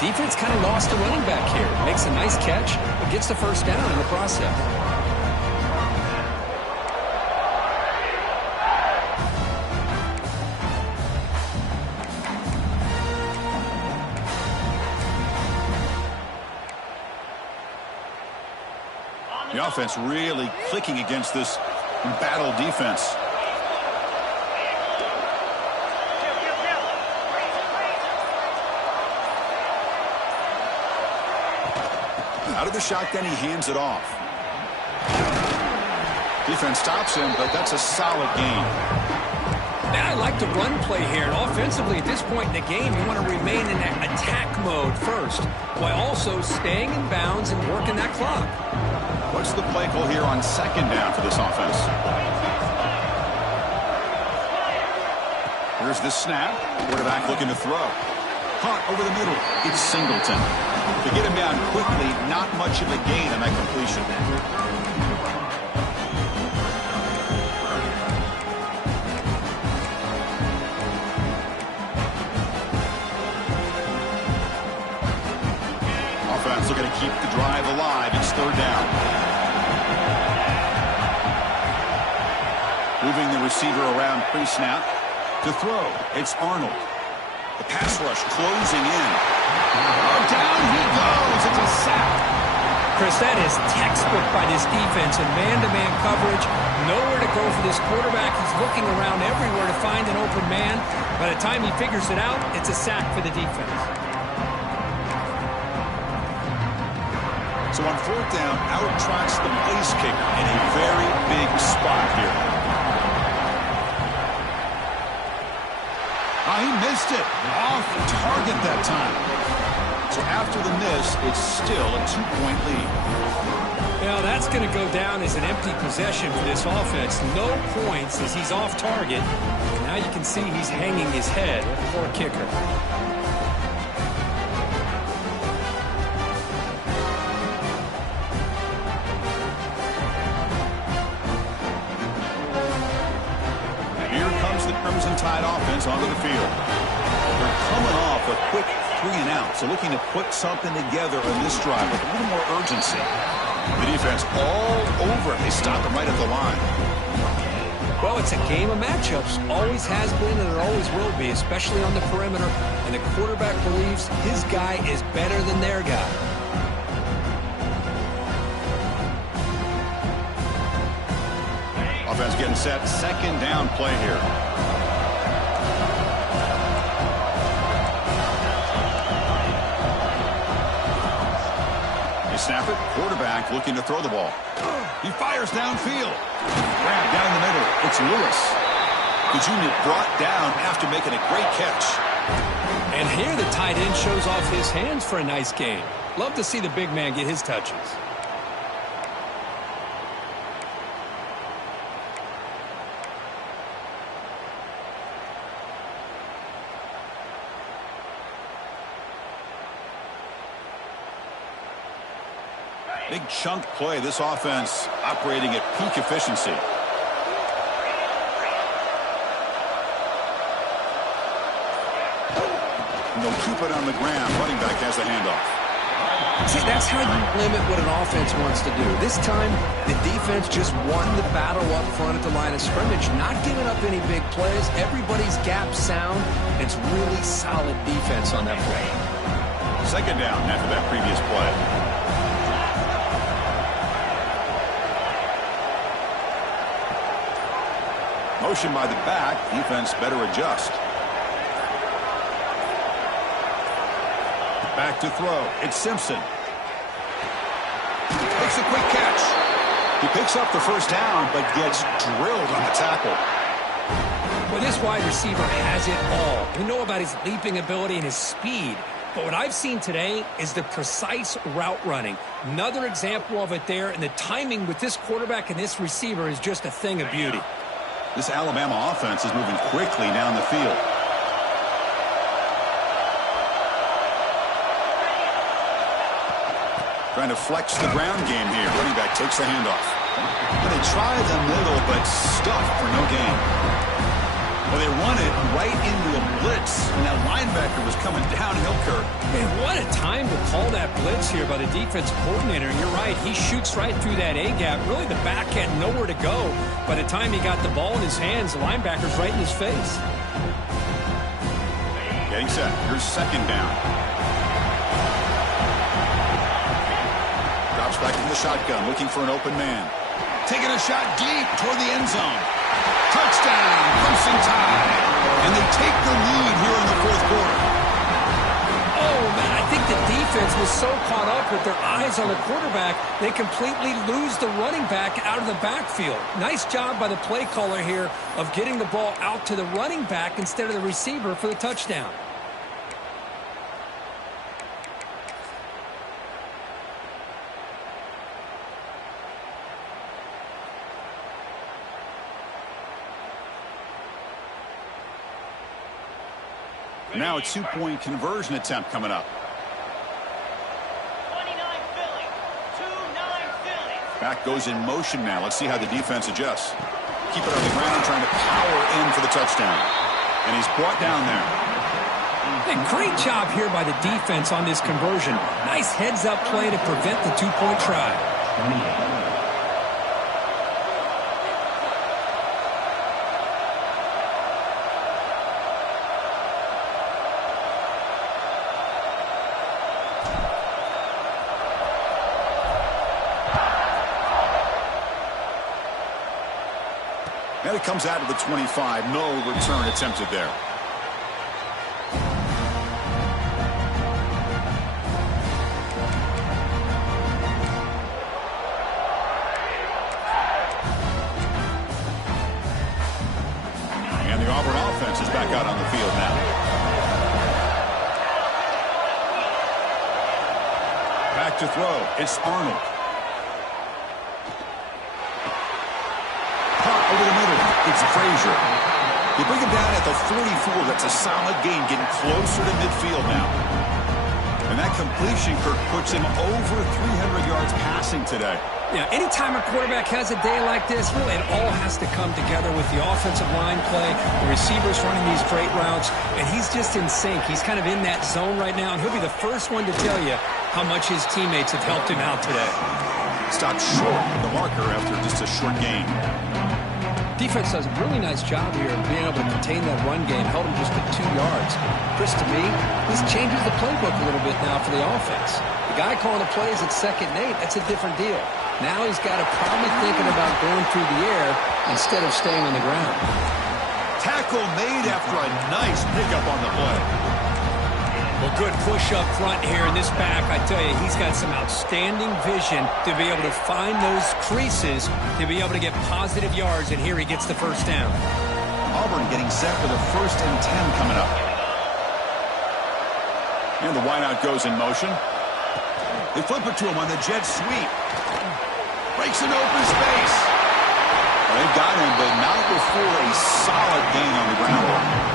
Defense kind of lost the running back here. Makes a nice catch, but gets the first down in the process. The offense really clicking against this embattled defense. Out of the shotgun, he hands it off. Defense stops him, but that's a solid gain. Man, I like the run play here. And offensively, at this point in the game, you want to remain in that attack mode first, while also staying in bounds and working that clock. What's the play call here on second down for this offense? Here's the snap. Quarterback looking to throw. Caught over the middle. It's Singleton. To get him down quickly, not much of a gain on that completion. Offense looking to keep the drive alive. It's third down. Moving the receiver around pre-snap. To throw, it's Arnold. The pass rush closing in. Oh, down he goes. It's a sack. Chris, that is textbook by this defense in man-to-man coverage. Nowhere to go for this quarterback. He's looking around everywhere to find an open man. By the time he figures it out, it's a sack for the defense. So on fourth down, out-trots the place kicker in a very big spot here. He missed it. Off target that time. So after the miss, it's still a 2-point lead. Well, that's going to go down as an empty possession for this offense. No points as he's off target. Now you can see he's hanging his head. Poor kicker. Crimson Tide offense onto the field. They're coming off a quick 3-and-out, so looking to put something together on this drive with a little more urgency. The defense all over it. They stop him right at the line. Well, it's a game of matchups. Always has been and it always will be, especially on the perimeter. And the quarterback believes his guy is better than their guy. Offense getting set. Second down play here. They snap it. Quarterback looking to throw the ball. He fires downfield. Grab down the middle. It's Lewis. The junior brought down after making a great catch. And here the tight end shows off his hands for a nice gain. Love to see the big man get his touches. Big chunk play. This offense operating at peak efficiency. And they'll keep it on the ground. Running back has the handoff. See, that's how you limit what an offense wants to do. This time, the defense just won the battle up front at the line of scrimmage, not giving up any big plays. Everybody's gap sound. It's really solid defense on that play. Second down after that previous play. Motion by the back. Defense better adjust. Back to throw. It's Simpson. Makes a quick catch. He picks up the first down, but gets drilled on the tackle. Well, this wide receiver has it all. We know about his leaping ability and his speed. But what I've seen today is the precise route running. Another example of it there, and the timing with this quarterback and this receiver is just a thing of beauty. This Alabama offense is moving quickly down the field. Trying to flex the ground game here. Running back takes the handoff. And they try the middle, but stuffed for no gain. Well, they run it right into a blitz, and that linebacker was coming downhill, Kirk. Man, what a time to call that blitz here by the defensive coordinator. And you're right, he shoots right through that A-gap. Really, the back had nowhere to go. By the time he got the ball in his hands, the linebacker's right in his face. Getting set. Here's second down. Drops back in the shotgun, looking for an open man. Taking a shot deep toward the end zone. Touchdown, Crimson Tide. And they take the lead here in the fourth quarter. Oh, man, I think the defense was so caught up with their eyes on the quarterback, they completely lose the running back out of the backfield. Nice job by the play caller here of getting the ball out to the running back instead of the receiver for the touchdown. Now a two-point conversion attempt coming up. 29 Philly. 2-9 Philly. Back goes in motion now. Let's see how the defense adjusts. Keep it on the ground, trying to power in for the touchdown. And he's brought down there. Hey, great job here by the defense on this conversion. Nice heads-up play to prevent the two-point try. And it comes out of the 25. No return attempted there. And the Auburn offense is back out on the field now. Back to throw. It's Arnold. Over the middle, it's Frazier. They bring him down at the 44. That's a solid gain, getting closer to midfield now. And that completion, Kirk, puts him over 300 yards passing today. Yeah, anytime a quarterback has a day like this, really it all has to come together with the offensive line play, the receivers running these great routes, and he's just in sync. He's kind of in that zone right now, and he'll be the first one to tell you how much his teammates have helped him out today. Stopped short of the marker after just a short gain. Defense does a really nice job here of being able to contain that run game, held him just at 2 yards. Chris, to me, this changes the playbook a little bit now for the offense. The guy calling the plays at 2nd and 8, that's a different deal. Now he's got to probably thinking about going through the air instead of staying on the ground. Tackle made after a nice pickup on the play. Well, good push up front here in this back. I tell you, he's got some outstanding vision to be able to find those creases, to be able to get positive yards, and here he gets the first down. Auburn getting set for the 1st and 10 coming up. And the wideout goes in motion. They flip it to him on the jet sweep. Breaks an open space. Well, they've got him, but not before a solid gain on the ground.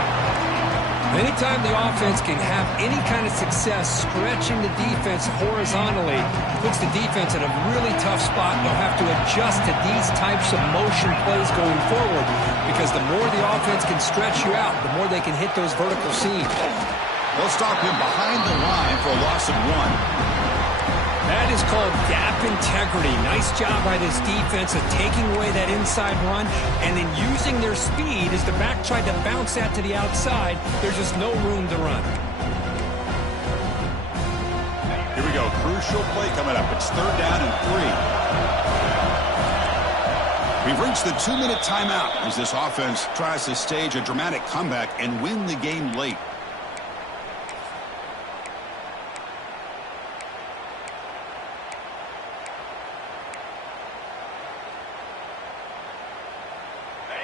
Anytime the offense can have any kind of success stretching the defense horizontally, puts the defense in a really tough spot. They'll have to adjust to these types of motion plays going forward, because the more the offense can stretch you out, the more they can hit those vertical seams. They'll stop him behind the line for a loss of 1. That is called gap integrity. Nice job by this defense of taking away that inside run and then using their speed as the back tried to bounce that to the outside. There's just no room to run. Here we go. Crucial play coming up. It's 3rd down and 3. We've reached the 2-minute timeout as this offense tries to stage a dramatic comeback and win the game late.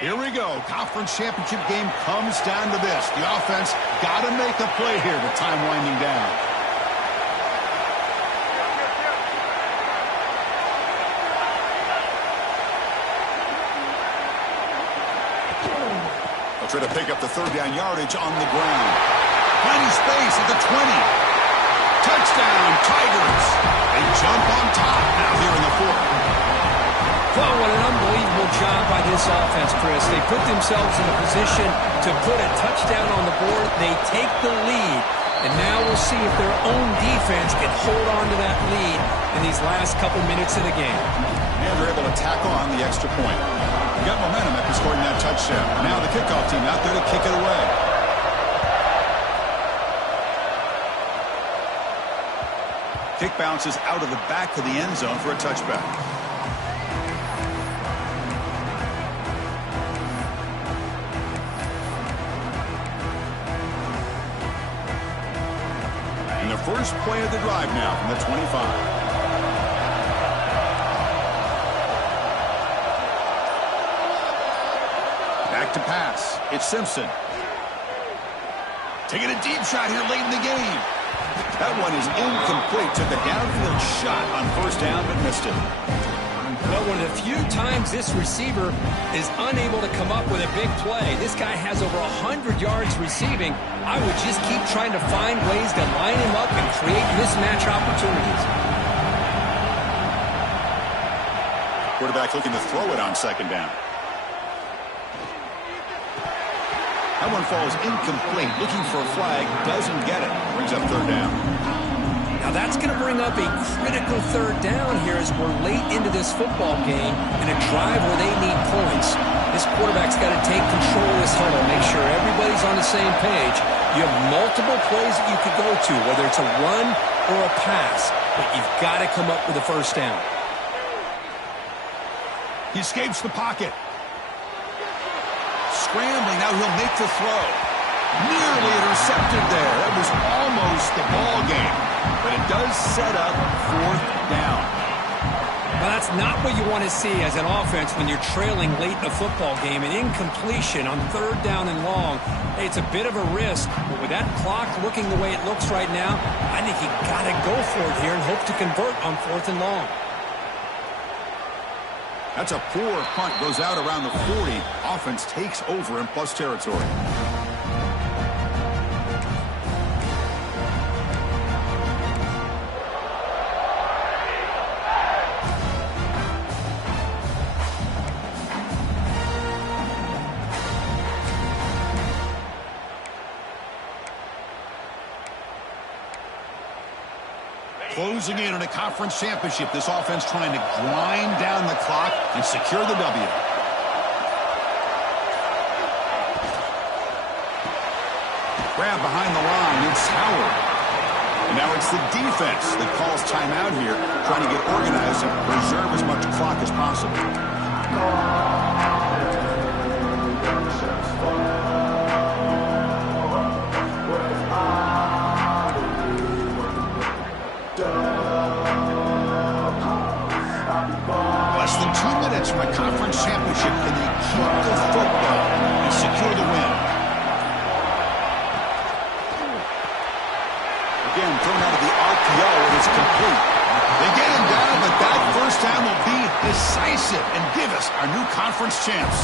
Here we go. Conference championship game comes down to this. The offense got to make a play here with time winding down. They'll try to pick up the 3rd down yardage on the ground. Plenty space at the 20. Touchdown, Tigers. They jump on top now here in the 4th. Well, what an unbelievable job by this offense, Chris. They put themselves in a position to put a touchdown on the board. They take the lead, and now we'll see if their own defense can hold on to that lead in these last couple minutes of the game. And they're able to tack on the extra point. They got momentum after scoring that touchdown. Now the kickoff team out there to kick it away. Kick bounces out of the back of the end zone for a touchback. First play of the drive now from the 25. Back to pass. It's Simpson. Taking a deep shot here late in the game. That one is incomplete. Took a downfield shot on 1st down, but missed it. Well, one of the few times this receiver is unable to come up with a big play. This guy has over 100 yards receiving. I would just keep trying to find ways to line him up and create mismatch opportunities. Quarterback looking to throw it on 2nd down. That one falls incomplete. Looking for a flag. Doesn't get it. Brings up 3rd down. Now that's going to bring up a critical 3rd down here as we're late into this football game in a drive where they need points. This quarterback's got to take control of this huddle, make sure everybody's on the same page. You have multiple plays that you could go to, whether it's a run or a pass, but you've got to come up with a 1st down. He escapes the pocket. Scrambling, now he'll make the throw. Nearly intercepted there. That was almost the ball game. But it does set up 4th down. Well, that's not what you want to see as an offense when you're trailing late in a football game. An incompletion on 3rd down and long. Hey, it's a bit of a risk, but with that clock looking the way it looks right now, I think you got to go for it here and hope to convert on 4th and long. That's a poor punt. Goes out around the 40. Offense takes over in plus territory. Closing in on a conference championship. This offense trying to grind down the clock and secure the W. Grab behind the line. It's Howard. And now it's the defense that calls timeout here, trying to get organized and preserve as much clock as possible. Less than 2 minutes from a conference championship. Can they keep the football and secure the win? Again, thrown out of the RPO, and it's complete. They get him down, but that 1st down will be decisive and give us our new conference champs.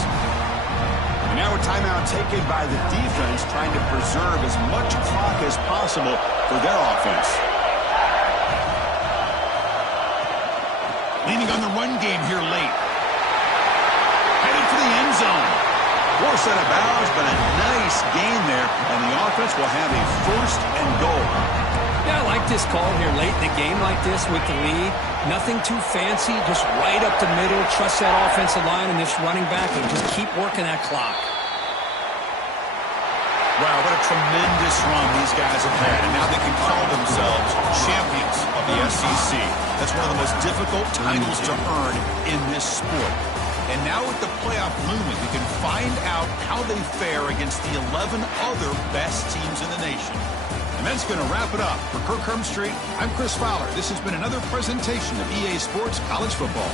And now a timeout taken by the defense, trying to preserve as much clock as possible for their offense. Leaning on the run game here late. Headed for the end zone. Force out of bounds, but a nice gain there, and the offense will have a first and goal. Yeah, I like this call here late in the game like this with the lead. Nothing too fancy, just right up the middle. Trust that offensive line and this running back and just keep working that clock. Wow, what a tremendous run these guys have had, and now they can call themselves champions of the SEC. That's one of the most difficult titles to earn in this sport. And now with the playoff looming, we can find out how they fare against the 11 other best teams in the nation. And that's going to wrap it up. For Kirk Herbstreit, I'm Chris Fowler. This has been another presentation of EA Sports College Football.